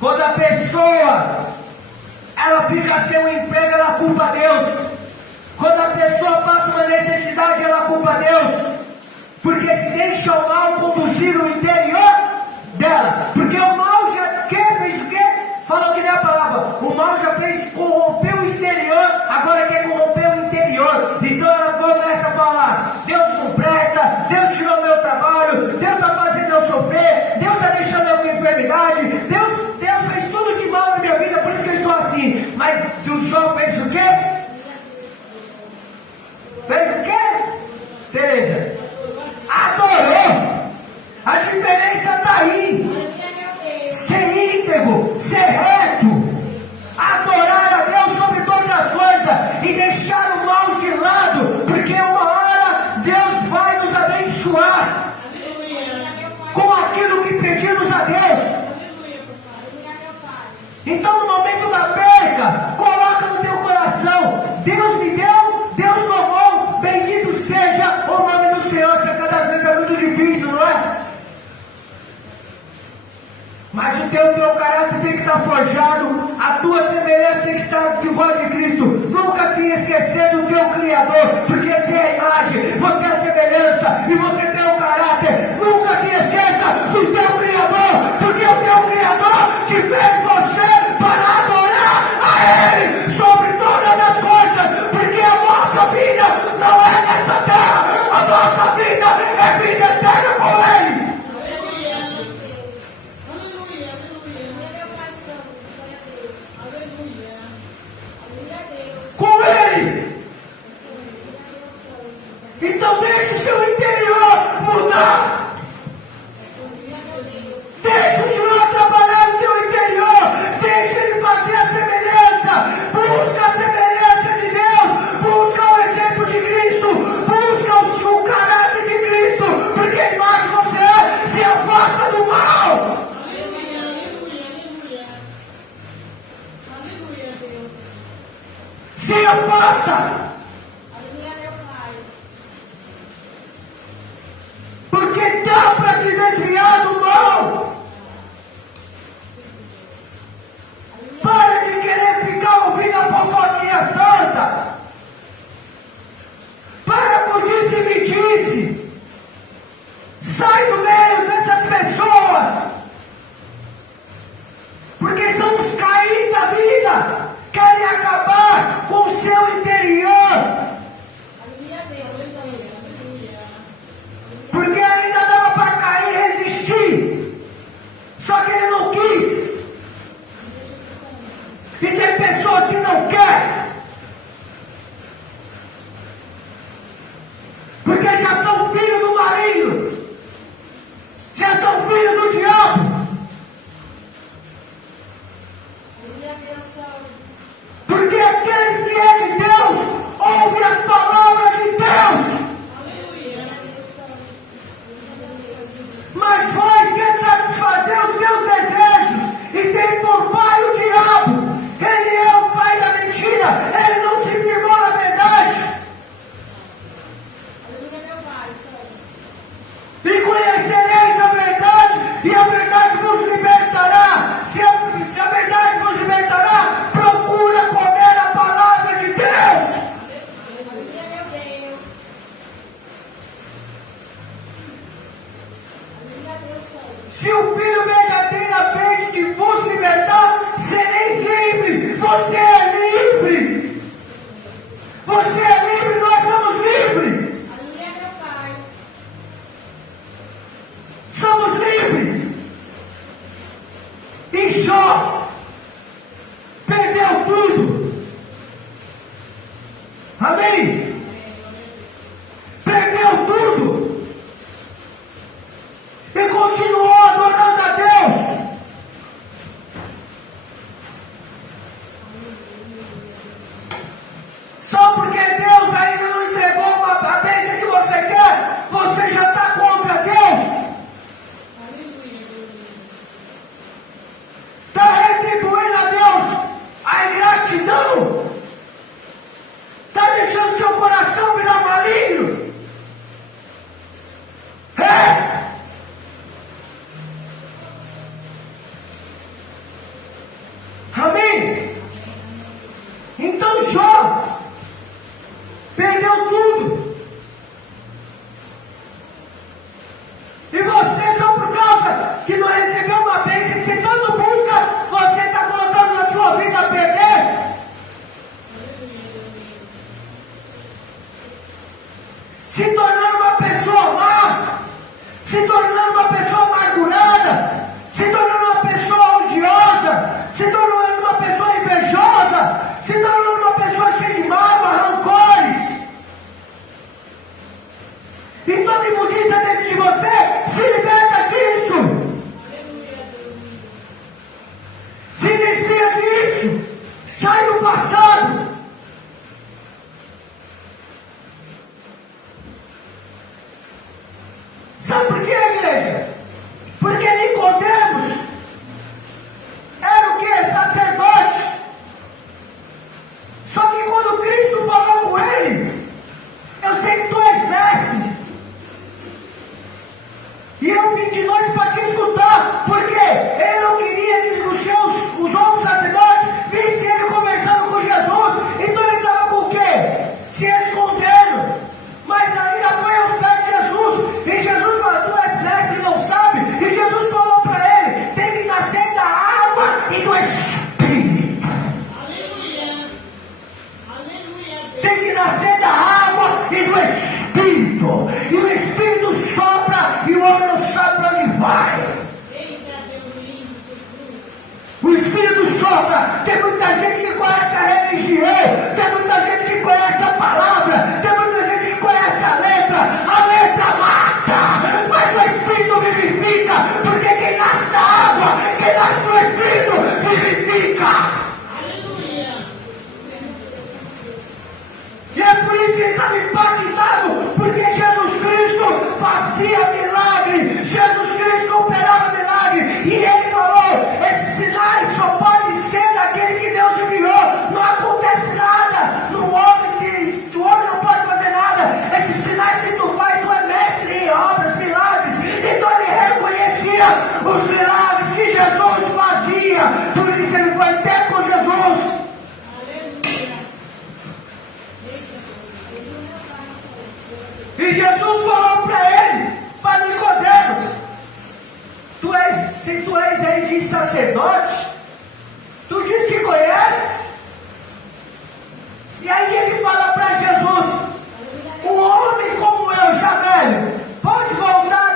Quando a pessoa ela fica sem um emprego, ela culpa a Deus. Quando a pessoa passa uma necessidade, ela culpa a Deus. Porque se deixa o mal conduzir o interior dela. Porque o mal já fez o quê? Falou que nem a palavra. O mal já fez, corrompeu o exterior, agora quer corromper o interior. Então ela começa a falar: Deus não presta, Deus tirou meu trabalho, Deus está fazendo eu sofrer, Deus está deixando eu com enfermidade, Deus fez tudo de mal na minha vida, por isso que eu estou assim. Mas o Jó fez o quê? Fez o quê? Tereza? Adorou! A diferença está aí. Ser íntegro, ser reto, adorar a Deus sobre todas as coisas e deixar o mal de lado, porque uma hora Deus vai nos abençoar com aquilo que pedimos a Deus. Então, no momento da perca, coloca no teu coração: Deus me deu, Deus tomou, bendito seja o nome do Senhor. Cerca das vezes é muito difícil, não é? Mas o teu caráter tem que estar forjado, a tua semelhança tem que estar igual de Cristo. Nunca se esquecer do teu Criador, porque você é a imagem, você é a semelhança e você tem o caráter. Nunca se esqueça do teu Criador, porque o teu Criador te fez você para adorar a Ele sobre todas as coisas, porque a nossa vida não é nessa terra, a nossa vida é vida eterna com Ele. Com Ele. Então deixe o seu interior mudar. Deixe o Senhor trabalhar no teu interior. Deixe Ele fazer a semelhança. Busca a semelhança de Deus. Busca o exemplo de Cristo. Busca o caráter de Cristo. Porque mais você é, se afasta do mal. Se afasta. Porque dá para se desviar do mal. Para de querer ficar ouvindo a fofoquinha santa. Para com o disse-me-disse. Sai do meio dessas pessoas. Porque são os caídos da vida. Querem acabar com o seu interior. Porque ainda dava para cair e resistir. Só que ele não quis. E tem pessoas que não querem. Porque já são filhos do maligno. Já são filhos do diabo. Porque aqueles que é de Deus, ouvem as palavras de Deus. Mas vós quer satisfazer os teus desejos e tem por pai o diabo. Ele é o pai da mentira. Ele não se firmou na verdade. E conhecereis a verdade, e a verdade vos libertará. Se a verdade vos libertará, procura comer a palavra de Deus. Se o Filho verdadeiramente de vos libertar, sereis livres. Você é livre. Você é livre, nós somos livres. dentro de você, se liberta disso. Se desvia disso. Sai do passado. Sabe por quê, igreja? Porque Nicodemos era o que? Sacerdote. Só que quando Cristo falou com ele, eu sei que tu és mestre. E eu vim de noite para te escutar. Por quê? Ele não queria que os outros sacerdotes vissem ele conversando com Jesus. Então ele estava com o quê? Se escondendo. Mas ainda foi aos pés de Jesus. E Jesus falou, tu és mestre e não sabe. E Jesus falou para ele, tem que nascer da água e do Espírito. Aleluia. Aleluia. Tem que nascer da água e do Espírito. E o Espírito sopra e o homem não sabe para onde vai. Eita, Deus lindo, Jesus. O Espírito sopra. Tem muita gente que conhece a religião. Tem muita gente que conhece a palavra. Tem muita gente que conhece a letra. A letra mata. Mas o Espírito vivifica. Porque quem nasce da água, quem nasce do Espírito, vivifica. Aleluia. E é por isso que ele estava impactado. Porque Jesus Cristo fazia milagre. Jesus Cristo operava milagre. E ele falou, esses sinais só podem ser daquele que Deus enviou. Não acontece nada no homem, se o homem não pode fazer nada. Esses sinais que tu faz, tu é mestre em obras, milagres. Então ele reconhecia os milagres que Jesus fazia. Por isso ele foi até com Jesus. Aleluia. E Jesus falou para ele, para Nicodemos, se tu és aí de sacerdote, tu diz que conhece. E aí ele fala para Jesus, um homem como eu, já velho, pode voltar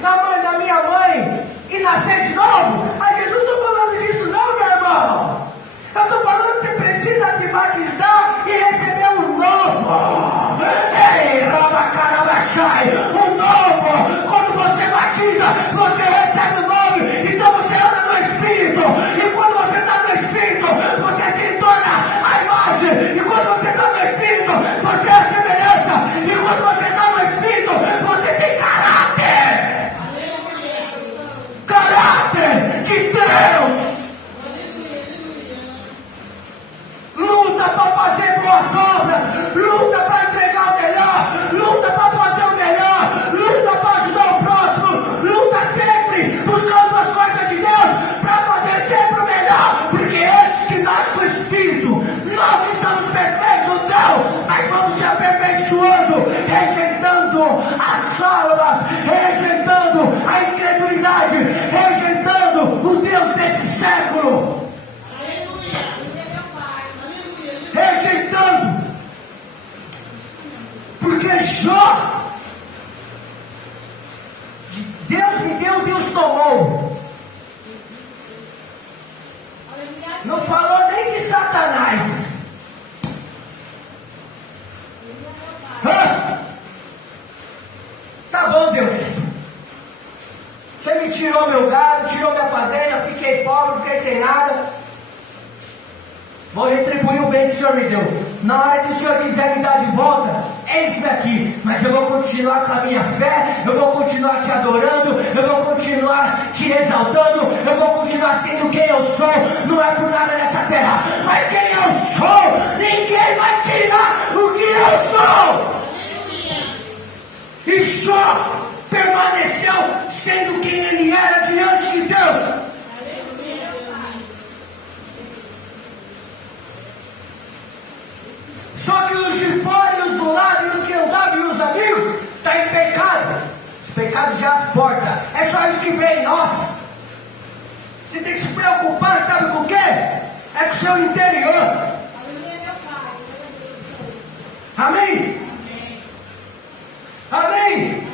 na mãe da minha mãe e nascer de novo? Aí Jesus, não estou falando disso não, meu irmão. Eu estou falando que você precisa se batizar e receber um novo. Ei, roba carabachai, um novo. Quando você batiza, você recebe um novo. Então você anda no Espírito. E quando você está no Espírito, você se torna a imagem. E quando você está no Espírito, você é a semelhança. E quando você está no Espírito, você tem caráter. Caráter de Deus. Luta para fazer boas obras, luta para entregar o melhor, luta para fazer o melhor, luta para ajudar o próximo, luta sempre buscando as coisas de Deus para fazer sempre o melhor, porque esses que nascem do Espírito, nós que somos perfeitos não, mas vamos se aperfeiçoando, rejeitando as aulas, rejeitando a incredulidade, rejeitando o Deus desse século. Rejeitando, porque Jó, Deus me deu, Deus tomou. Não falou nem de Satanás. Tá bom, Deus. Você me tirou meu gado, tirou minha fazenda, fiquei pobre, fiquei sem nada. Vou retribuir o bem que o Senhor me deu. Na hora que o Senhor quiser me dar de volta, eis-me aqui. Mas eu vou continuar com a minha fé, eu vou continuar te adorando, eu vou continuar te exaltando, eu vou continuar sendo quem eu sou. Não é por nada nessa terra, mas quem eu sou, ninguém vai tirar o que eu sou. E Jó permaneceu sendo quem ele era diante de Deus. Só que os de fora e os do lado, e os que andavam e os amigos, está em pecado. Os pecados já as portas. É só isso que vem em nós. Você tem que se preocupar, sabe com o quê? É com o seu interior. Amém? Amém?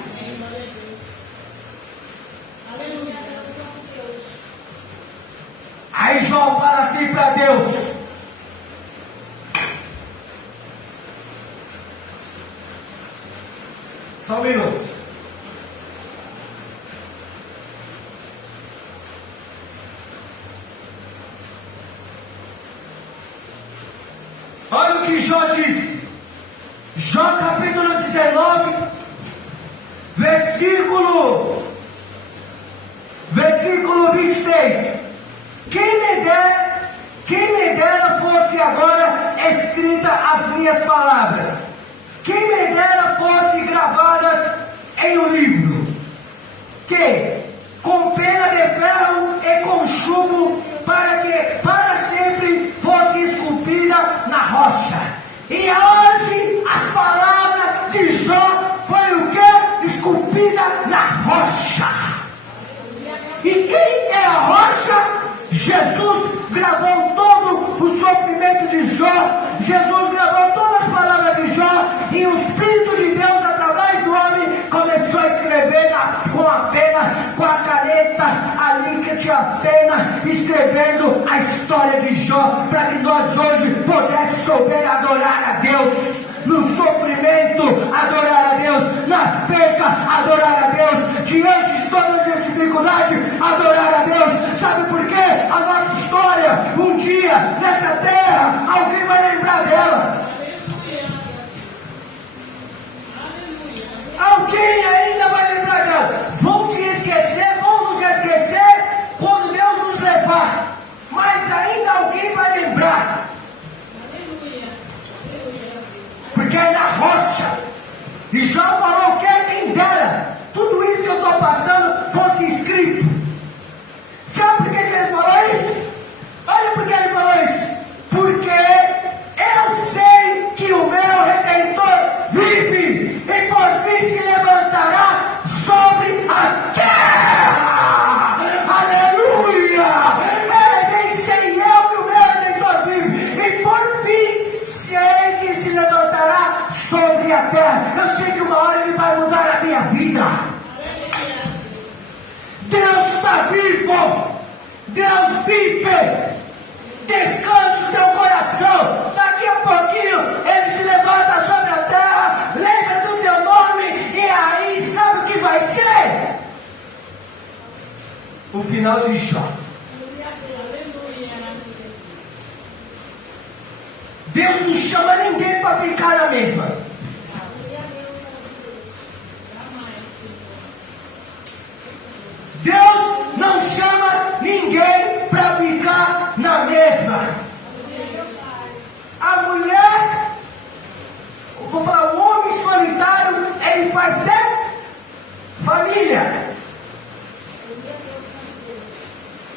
Aí Jó fala assim para Deus. Só um minuto. que Jó disse. Jó capítulo 19, versículo 23. Quem me dera fosse agora escrita as minhas palavras. Quem me dera fosse gravadas em um livro, que com pena de ferro e com chumbo, para que para sempre fosse esculpida na rocha. E hoje as palavras de Jó foi o que? Esculpida na rocha. E quem é a rocha? Jesus gravou todo o sofrimento de Jó. Jesus gravou todas as palavras de Jó. E o Espírito de Deus, através do homem, começou a escrever com a pena, com a caneta ali que tinha pena, escrevendo a história de Jó, para que nós hoje pudéssemos souber adorar a Deus. No sofrimento, adorar a Deus. Nas percas, adorar a Deus. Diante de todas as dificuldades, adorar a Deus. Sabe por quê? A nossa história, um dia, nessa terra, alguém vai lembrar dela. Alguém ainda vai lembrar dela. Vão te esquecer, vão nos esquecer quando Deus nos levar. Mas ainda alguém vai lembrar. Porque é na rocha. E Jó falou que quem dera tudo isso que eu estou passando fosse escrito. Sabe por que ele falou isso? Olha por que ele falou isso. Porque eu sei que o meu Redentor vive e por fim se levantará sobre a terra. Aleluia! Bem sei eu que o meu Redentor vive e por fim sei que se levantará sobre a terra. Eu sei que uma hora ele vai mudar a minha vida. Deus está vivo. Deus vive. Descanse o teu coração. Daqui a pouquinho ele se levanta sobre a terra. Lembra do teu nome. E aí sabe o que vai ser? O final de Jó. Deus não chama ninguém para ficar na mesma. Deus não chama ninguém para ficar na mesma. A mulher, vou falar, o homem solitário, ele faz família.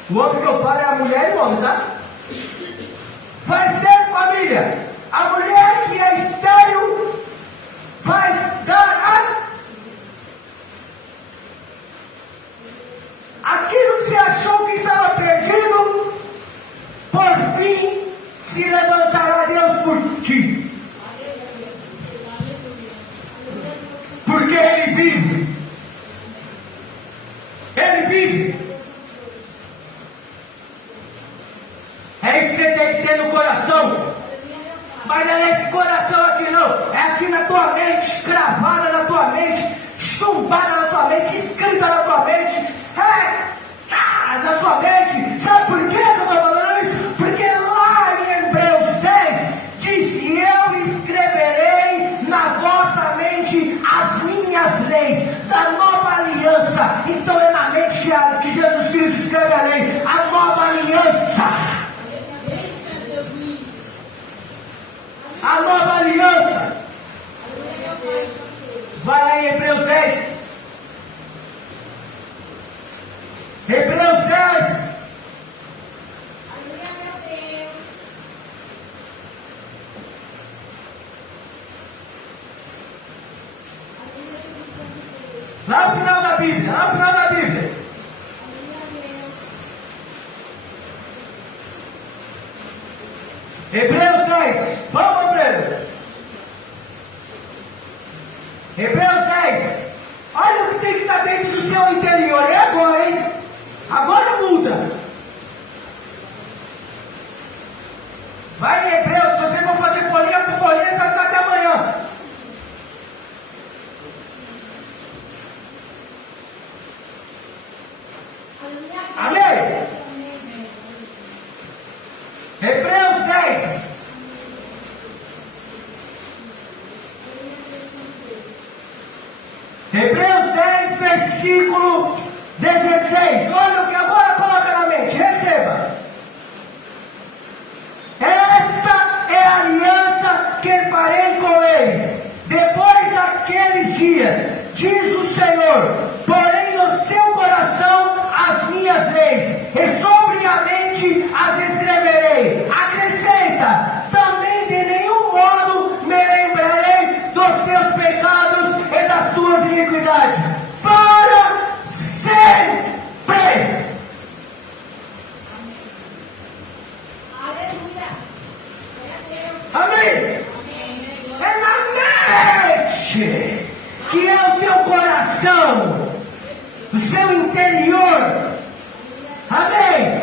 O homem que eu falo é a mulher e o homem, tá? Faz ter família. A mulher que é estéril faz dar aquilo que você achou que estava perdido, por fim se levantará Deus por ti. Porque Ele vive. Ele vive. É isso que você tem que ter no coração. Mas não é esse coração aqui não. É aqui na tua mente, cravada na tua mente, chumbada na tua mente, escrita na tua mente. Na sua mente. Sabe por que eu estou falando isso? Porque lá em Hebreus 10 diz: eu escreverei na vossa mente as minhas leis da nova aliança. Então é na mente que Jesus Cristo escreve a lei, a nova aliança. A nova aliança. Vai lá em Hebreus 10. Hebreus 10. Lá no final da Bíblia, lá no final da Bíblia. Hebreus 10. Vamos, Hebreus. Hebreus 10. Olha o que tem que estar dentro do seu interior. É agora, hein? Agora muda. Vai em Hebreus. Se você for fazer folhinha por folhinha, você vai ficar até amanhã. Amém? Hebreus 10. versículo 16. Olha o que agora coloca na mente, receba. Esta é a aliança que farei com eles, depois daqueles dias, diz o Senhor, porém no seu coração as minhas leis, e sobriamente as escreverei. Acrescenta, também de nenhum modo me lembrarei dos teus pecados e das tuas iniquidades, para sempre. Amém? É na mente que é o teu coração, o seu interior. Amém?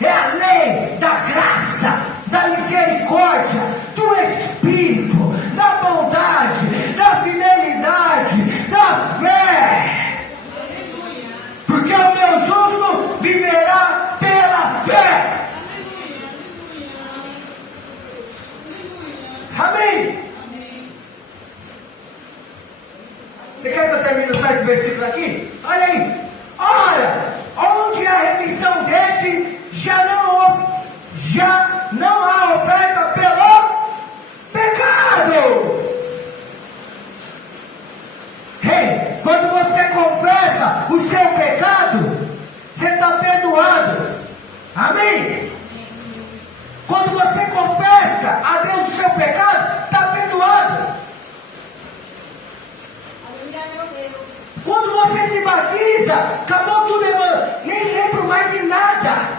É a lei da graça, da misericórdia, do Espírito, da bondade, da fidelidade, da fé. Porque o meu justo viverá pela fé. Amém? Você quer que eu termine só esse versículo aqui? Olha aí. Ora, onde a remissão desse já não há oferta pelo pecado. Ei, quando você confessa o seu pecado, você está perdoado. Amém? Quando você confessa a Deus o seu pecado, está perdoado. Quando você se batiza, acabou tudo, nem lembro mais de nada.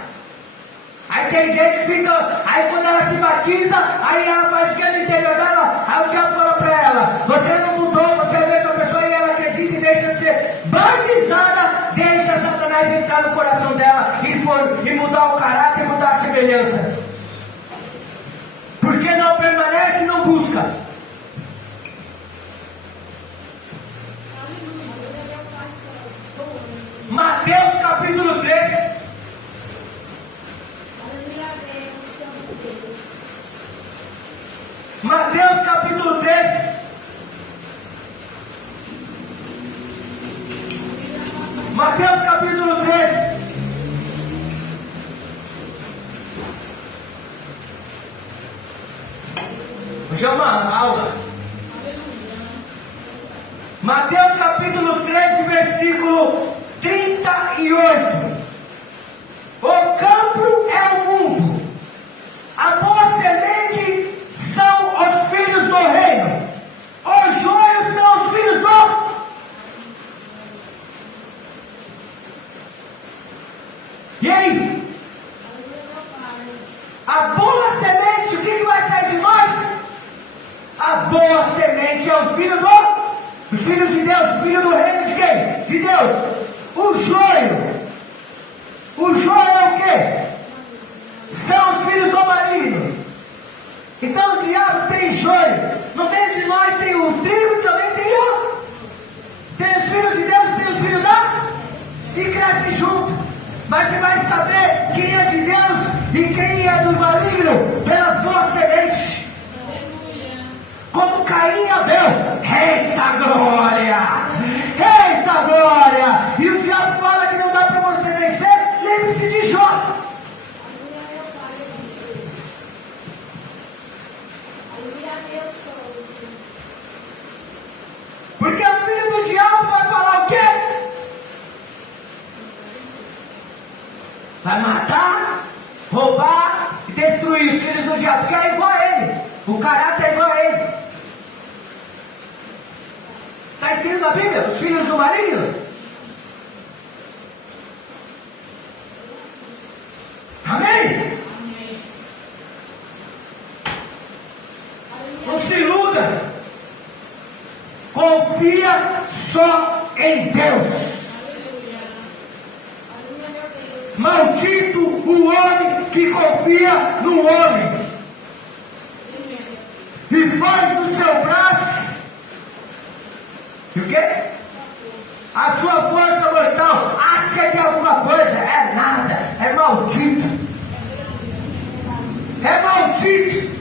Aí tem gente que fica, aí quando ela se batiza, aí ela faz o que é no interior dela, aí o diabo fala para ela, você não mudou, você é a mesma pessoa, e ela acredita e deixa ser batizada, deixa Satanás entrar no coração dela e mudar o caráter, mudar a semelhança. Porque não permanece e não busca. Mateus capítulo 3. Mateus capítulo 3. Mateus capítulo 3. Hoje é uma aula. Mateus capítulo 13, versículo 38. O campo é o mundo. A boa semente são os filhos do reino. Os joios são os filhos do... E aí? A boa semente, o que vai sair de nós? A boa semente é o filho do... Os filhos de Deus, o filho do reino de quem? De Deus. O joio. O joio é o quê? São os filhos do maligno. Então o diabo tem joio. No meio de nós tem o trigo e também tem o... Tem os filhos de Deus, tem os filhos da... E cresce junto. Mas você vai saber quem é de Deus e quem é do maligno pelas boas sementes. Como Caim e Abel. Eita glória! Eita glória! E o diabo fala que não dá para você vencer. Lembre-se de Jó. Porque o filho do diabo vai falar o quê? Vai matar, roubar e destruir os filhos do diabo, porque é igual a ele. O caráter é igual a ele. Está escrito na Bíblia, os filhos do maligno. Amém? Não se iluda. Confia só em Deus. Maldito o homem que confia no homem e faz do seu braço e o quê? A sua força mortal. Acha que alguma coisa é nada, é maldito. É maldito.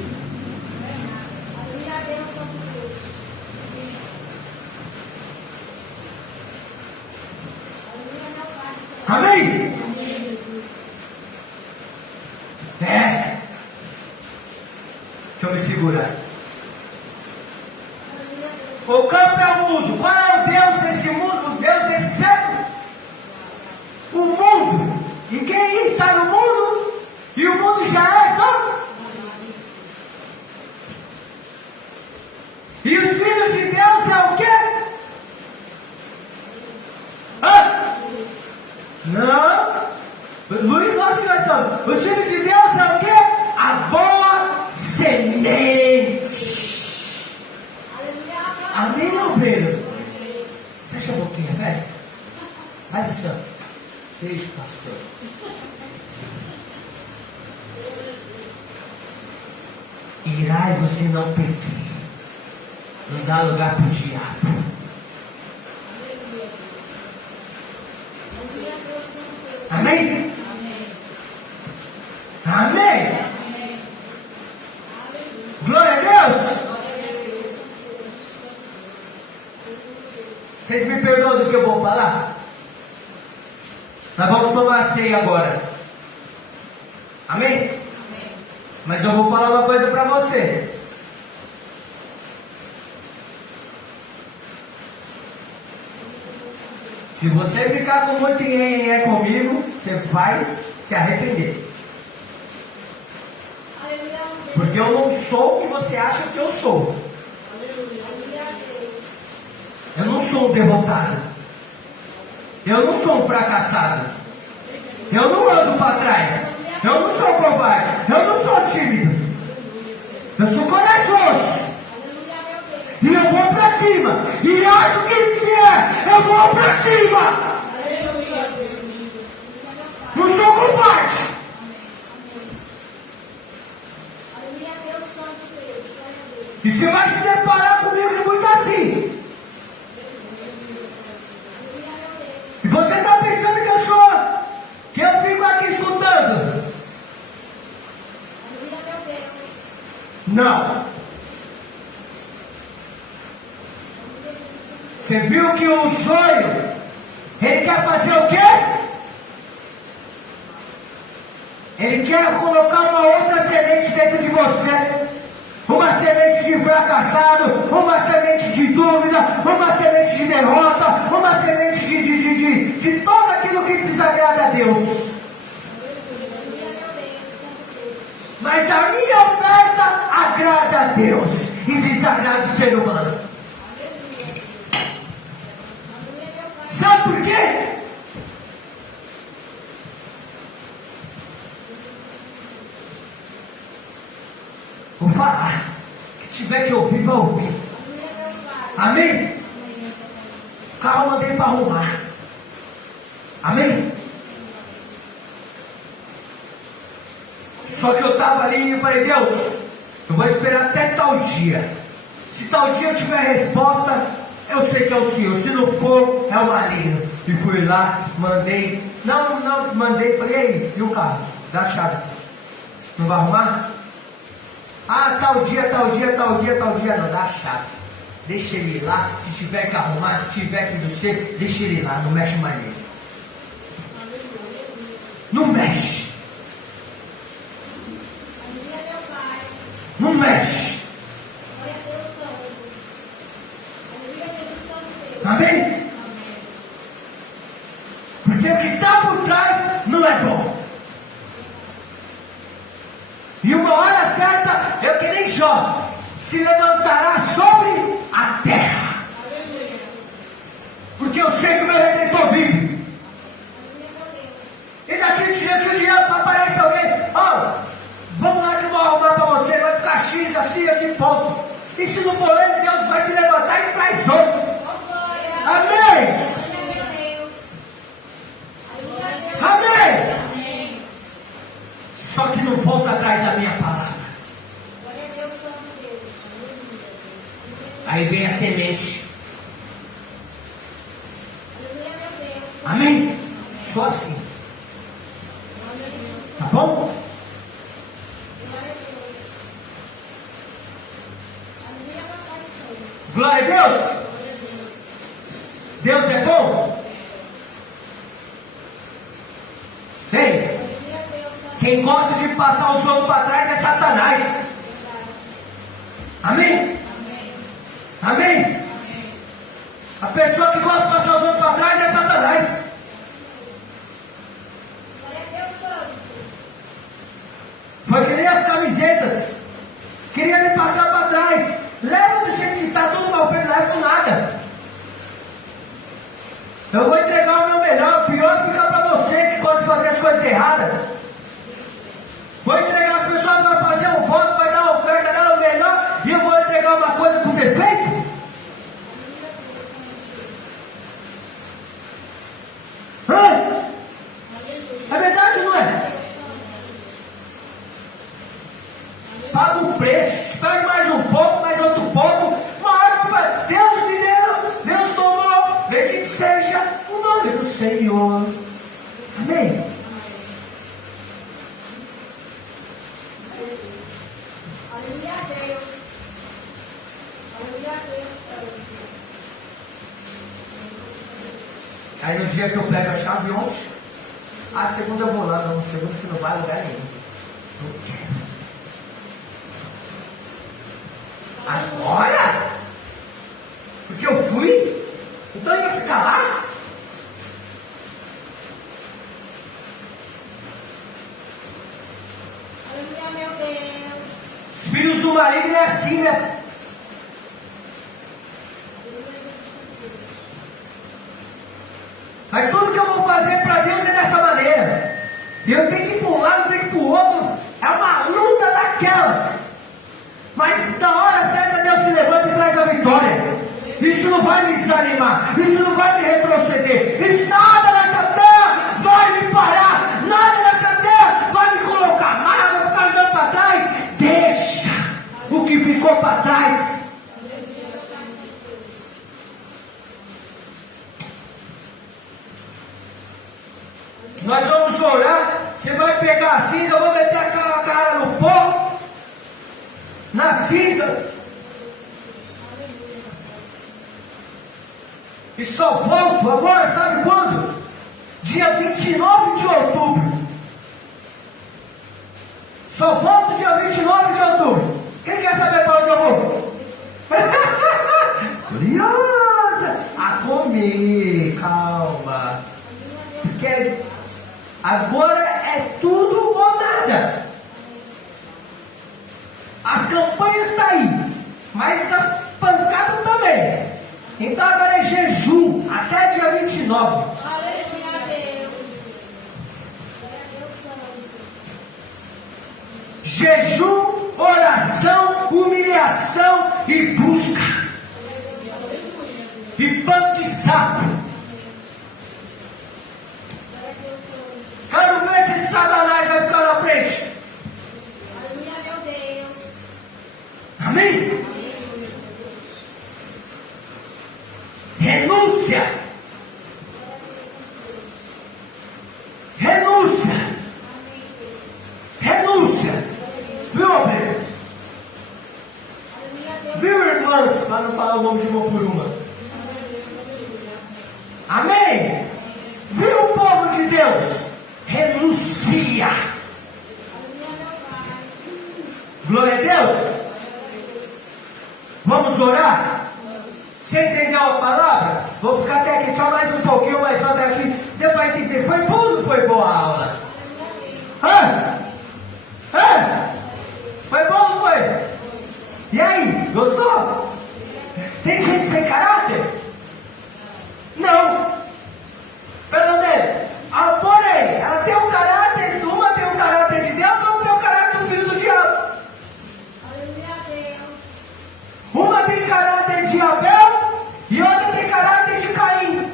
Amém? É. Deixa eu me segurar. O campo é o mundo. Qual é o Deus desse mundo? O Deus desse século? O mundo. E quem está no mundo? E o mundo já é, está? E os filhos de Deus é o quê? Hã? Não. Luiz, nós que nós somos. Os filhos de Deus é o quê? A boa semente. Amém, meu Pedro? Fecha a boquinha, fecha. Faz assim, ó. Beijo, pastor. Irai você não pedir. Não dá lugar para o diabo. Amém? Amém? Glória a Deus! Vocês me perdoam do que eu vou falar? Nós vamos tomar a ceia agora. Amém? Mas eu vou falar uma coisa para você. Se você ficar com muito nhenhenhé comigo, você vai se arrepender. Porque eu não sou o que você acha que eu sou. Eu não sou um derrotado. Eu não sou um fracassado. Eu não ando para trás. Eu não sou covarde. Eu não sou tímido. Eu sou corajoso. E eu vou para cima. E acho que vier, eu vou para cima. Não sou covarde. E você vai se deparar comigo de muito assim. E você está pensando que eu sou, que eu fico aqui escutando? Não. Você viu que o joio, ele quer fazer o quê? Ele quer colocar uma outra semente dentro de você. Uma semente de fracassado, uma semente de dúvida, uma semente de derrota, uma semente de tudo aquilo que desagrada a Deus. Mas a minha oferta agrada a Deus e desagrada o ser humano. Sabe por quê? Vou falar. Que tiver que ouvir, vai ouvir. Amém? O carro eu mandei para arrumar. Amém? Só que eu estava ali e falei, Deus, eu vou esperar até tal dia. Se tal dia eu tiver resposta, eu sei que é o Senhor. Se não for, é o maligno. E fui lá, mandei. Não, mandei, falei, aí, e o carro? Dá a chave. Não vai arrumar? Ah, tal dia, não, dá a chave. Deixa ele lá, se tiver que arrumar, se tiver que descer, deixa ele lá, não mexe mais nele. Não mexe. Não mexe. Amém? Porque o que está por trás não é bom. E uma hora certa, eu que nem Jó, se levantará sobre a terra. Porque eu sei que o meu Redentor vive. E daqui de diante o diabo aparece alguém, vamos lá que eu vou arrumar para você, vai ficar X, assim, ponto. E se não for ele, Deus vai se levantar e traz outro. Amém? Amém? Só que não volta atrás da minha palavra. Aí vem a semente. Amém? Só assim. Tá bom? Glória a Deus. Deus é bom. Quem gosta de passar os outros para trás é Satanás. Amém? Amém? A pessoa que gosta de passar os outros para trás é Satanás. Foi que nem as camisetas. Queria me passar para trás. Leva do jeito que está, tudo mal feito, leva com nada. Eu vou entregar o meu melhor. O pior fica para você que gosta de fazer as coisas erradas. Vou entregar as pessoas que vão fazer um voto, vai dar uma oferta, dar o melhor, e eu vou entregar uma coisa com defeito? É verdade ou não é? Paga um preço, paga mais um pouco, mais outro pouco, mas Deus me deu, Deus tomou, bendito seja o nome do Senhor. Amém? Aleluia a Deus. Aleluia a Deus. Aí no dia que eu pego a chave ontem, a segunda eu vou lá, não, segunda você não vai a lugar nenhum. Não quero. Agora? Porque eu fui? Então eu ia ficar lá? Aleluia, meu Deus. Os filhos do maligno é assim, né? Mas tudo que eu vou fazer para Deus é dessa maneira. Eu tenho que ir para um lado, eu tenho que ir para o outro. É uma luta daquelas. Mas na hora certa Deus se levanta e traz a vitória. Isso não vai me desanimar. Isso não vai me retroceder. Isso nada nessa terra vai me parar. Nada nessa terra vai me colocar mal. Vou ficar andando para trás. Deixa o que ficou para trás. Nós vamos orar. Você vai pegar a cinza, eu vou meter aquela cara no pó. Na cinza. E só volto agora, sabe quando? Dia 29 de outubro. Só volto dia 29 de outubro. Quem quer saber para onde eu vou? Curiosa. A comer, calma. Porque agora é tudo ou nada. As campanhas estão aí, mas as pancadas também. Então agora é jejum até dia 29. Aleluia a Deus. Glória a Deus Santo. Jejum, oração, humilhação e busca. E pano de saco. Glória a Deus Santo. Quero ver se Satanás vai ficar na frente. Aleluia, meu Deus. Amém? Renúncia. Renúncia. Renúncia. Viu, Abel? Viu, irmãs? Para não falar o nome de uma por uma. Amém? Viu o povo de Deus? Renuncia. Glória a Deus. Vamos orar? Você entendeu a palavra? Vou ficar até aqui só mais um pouquinho, mas só até aqui. Deu para entender? Foi boa ou não foi boa a aula? Hã? Hã? Foi bom ou não foi? E aí? Gostou? Tem gente sem caráter? Não. Pelo menos. Porém, ela tem um caráter, uma tem um caráter de Deus, outra tem um caráter do filho do diabo. Aleluia a Deus. Uma tem caráter de Abel e outra tem caráter de Caim.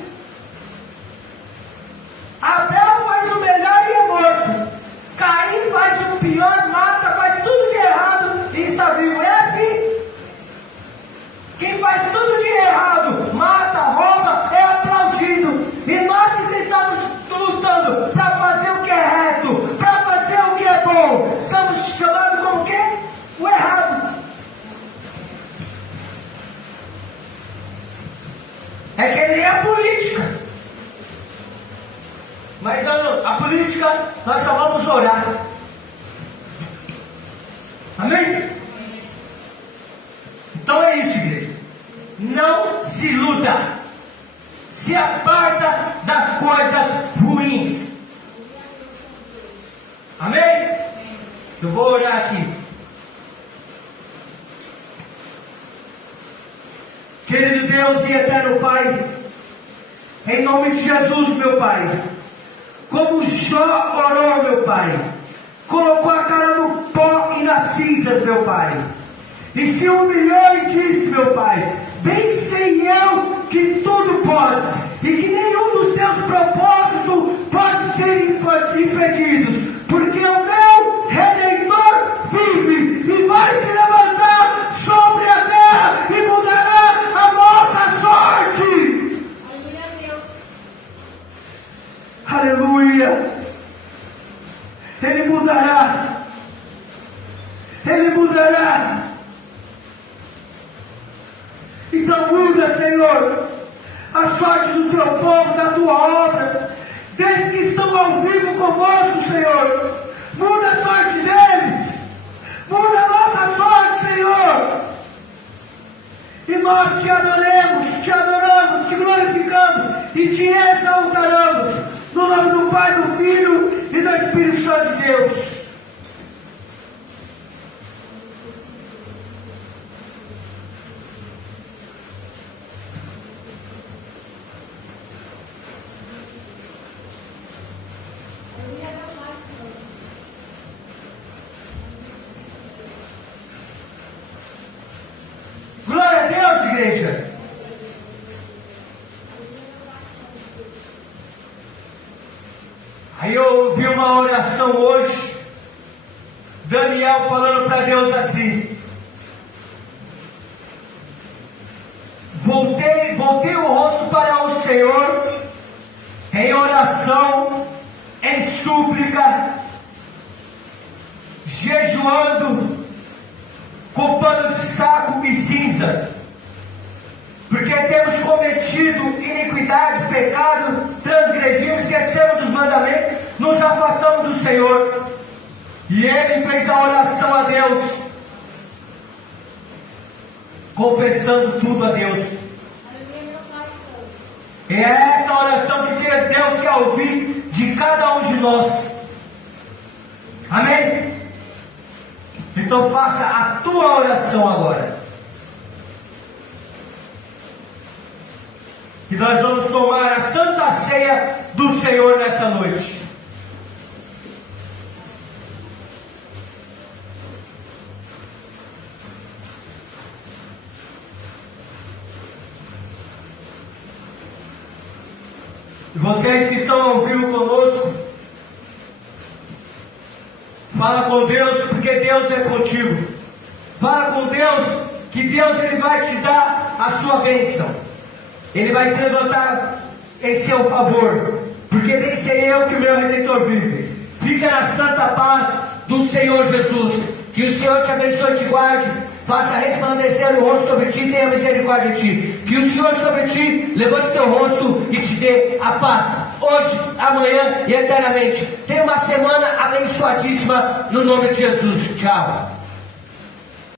Abel faz o melhor e é morto. Caim faz o pior, mata, faz tudo de errado e está vivo. É assim. Quem faz tudo de errado, mata, rouba, é aplaudido. E nós que estamos lutando para fazer o que é reto, para fazer o que é bom, somos chamados como o quê? O errado. É que nem a política. Mas a política, nós só vamos orar. Amém? Então é isso, igreja. Não se iluda. Se aparta das coisas ruins. Amém? Eu vou orar aqui. Querido Deus e eterno Pai, em nome de Jesus, meu Pai, como Jó orou, meu Pai, colocou a cara no pó e nas cinzas, meu Pai, e se humilhou e disse, meu Pai, bem sei eu que tudo podes, e que nenhum dos teus propósitos pode ser impedidos, porque o meu Redentor vive e vai se levantar sobre a terra e mudará a nossa sorte. Aleluia a Deus. Aleluia. Ele mudará. Ele mudará. Então muda, Senhor, a sorte do teu povo, da tua obra, desses que estão ao vivo conosco, Senhor. Muda a sorte deles. Muda a nossa sorte, Senhor. E nós te adoramos, te glorificamos e te exaltaremos. No nome do Pai, do Filho e do Espírito Santo de Deus. Aleluia a paz, Senhor. Glória a Deus, igreja. Aí eu ouvi uma oração hoje, Daniel falando para Deus assim: voltei o rosto para o Senhor, em oração, em súplica, jejuando, com pano de saco e cinza, porque temos cometido iniquidade, pecado, transgredimos, esquecemos dos mandamentos, nos afastamos do Senhor. E ele fez a oração a Deus, confessando tudo a Deus. Aleluia, meu Pai Santo. E é essa oração que Deus quer ouvir de cada um de nós. Amém? Então faça a tua oração agora. E nós vamos tomar a Santa Ceia do Senhor nessa noite. E vocês que estão ao vivo conosco, fala com Deus, porque Deus é contigo. Fala com Deus, que Deus ele vai te dar a sua bênção. Ele vai se levantar em seu favor, porque bem sei eu que o meu Redentor vive. Fica na santa paz do Senhor Jesus. Que o Senhor te abençoe e te guarde, faça resplandecer o rosto sobre ti e tenha misericórdia de ti. Que o Senhor sobre ti levante teu rosto e te dê a paz, hoje, amanhã e eternamente. Tenha uma semana abençoadíssima no nome de Jesus. Tchau.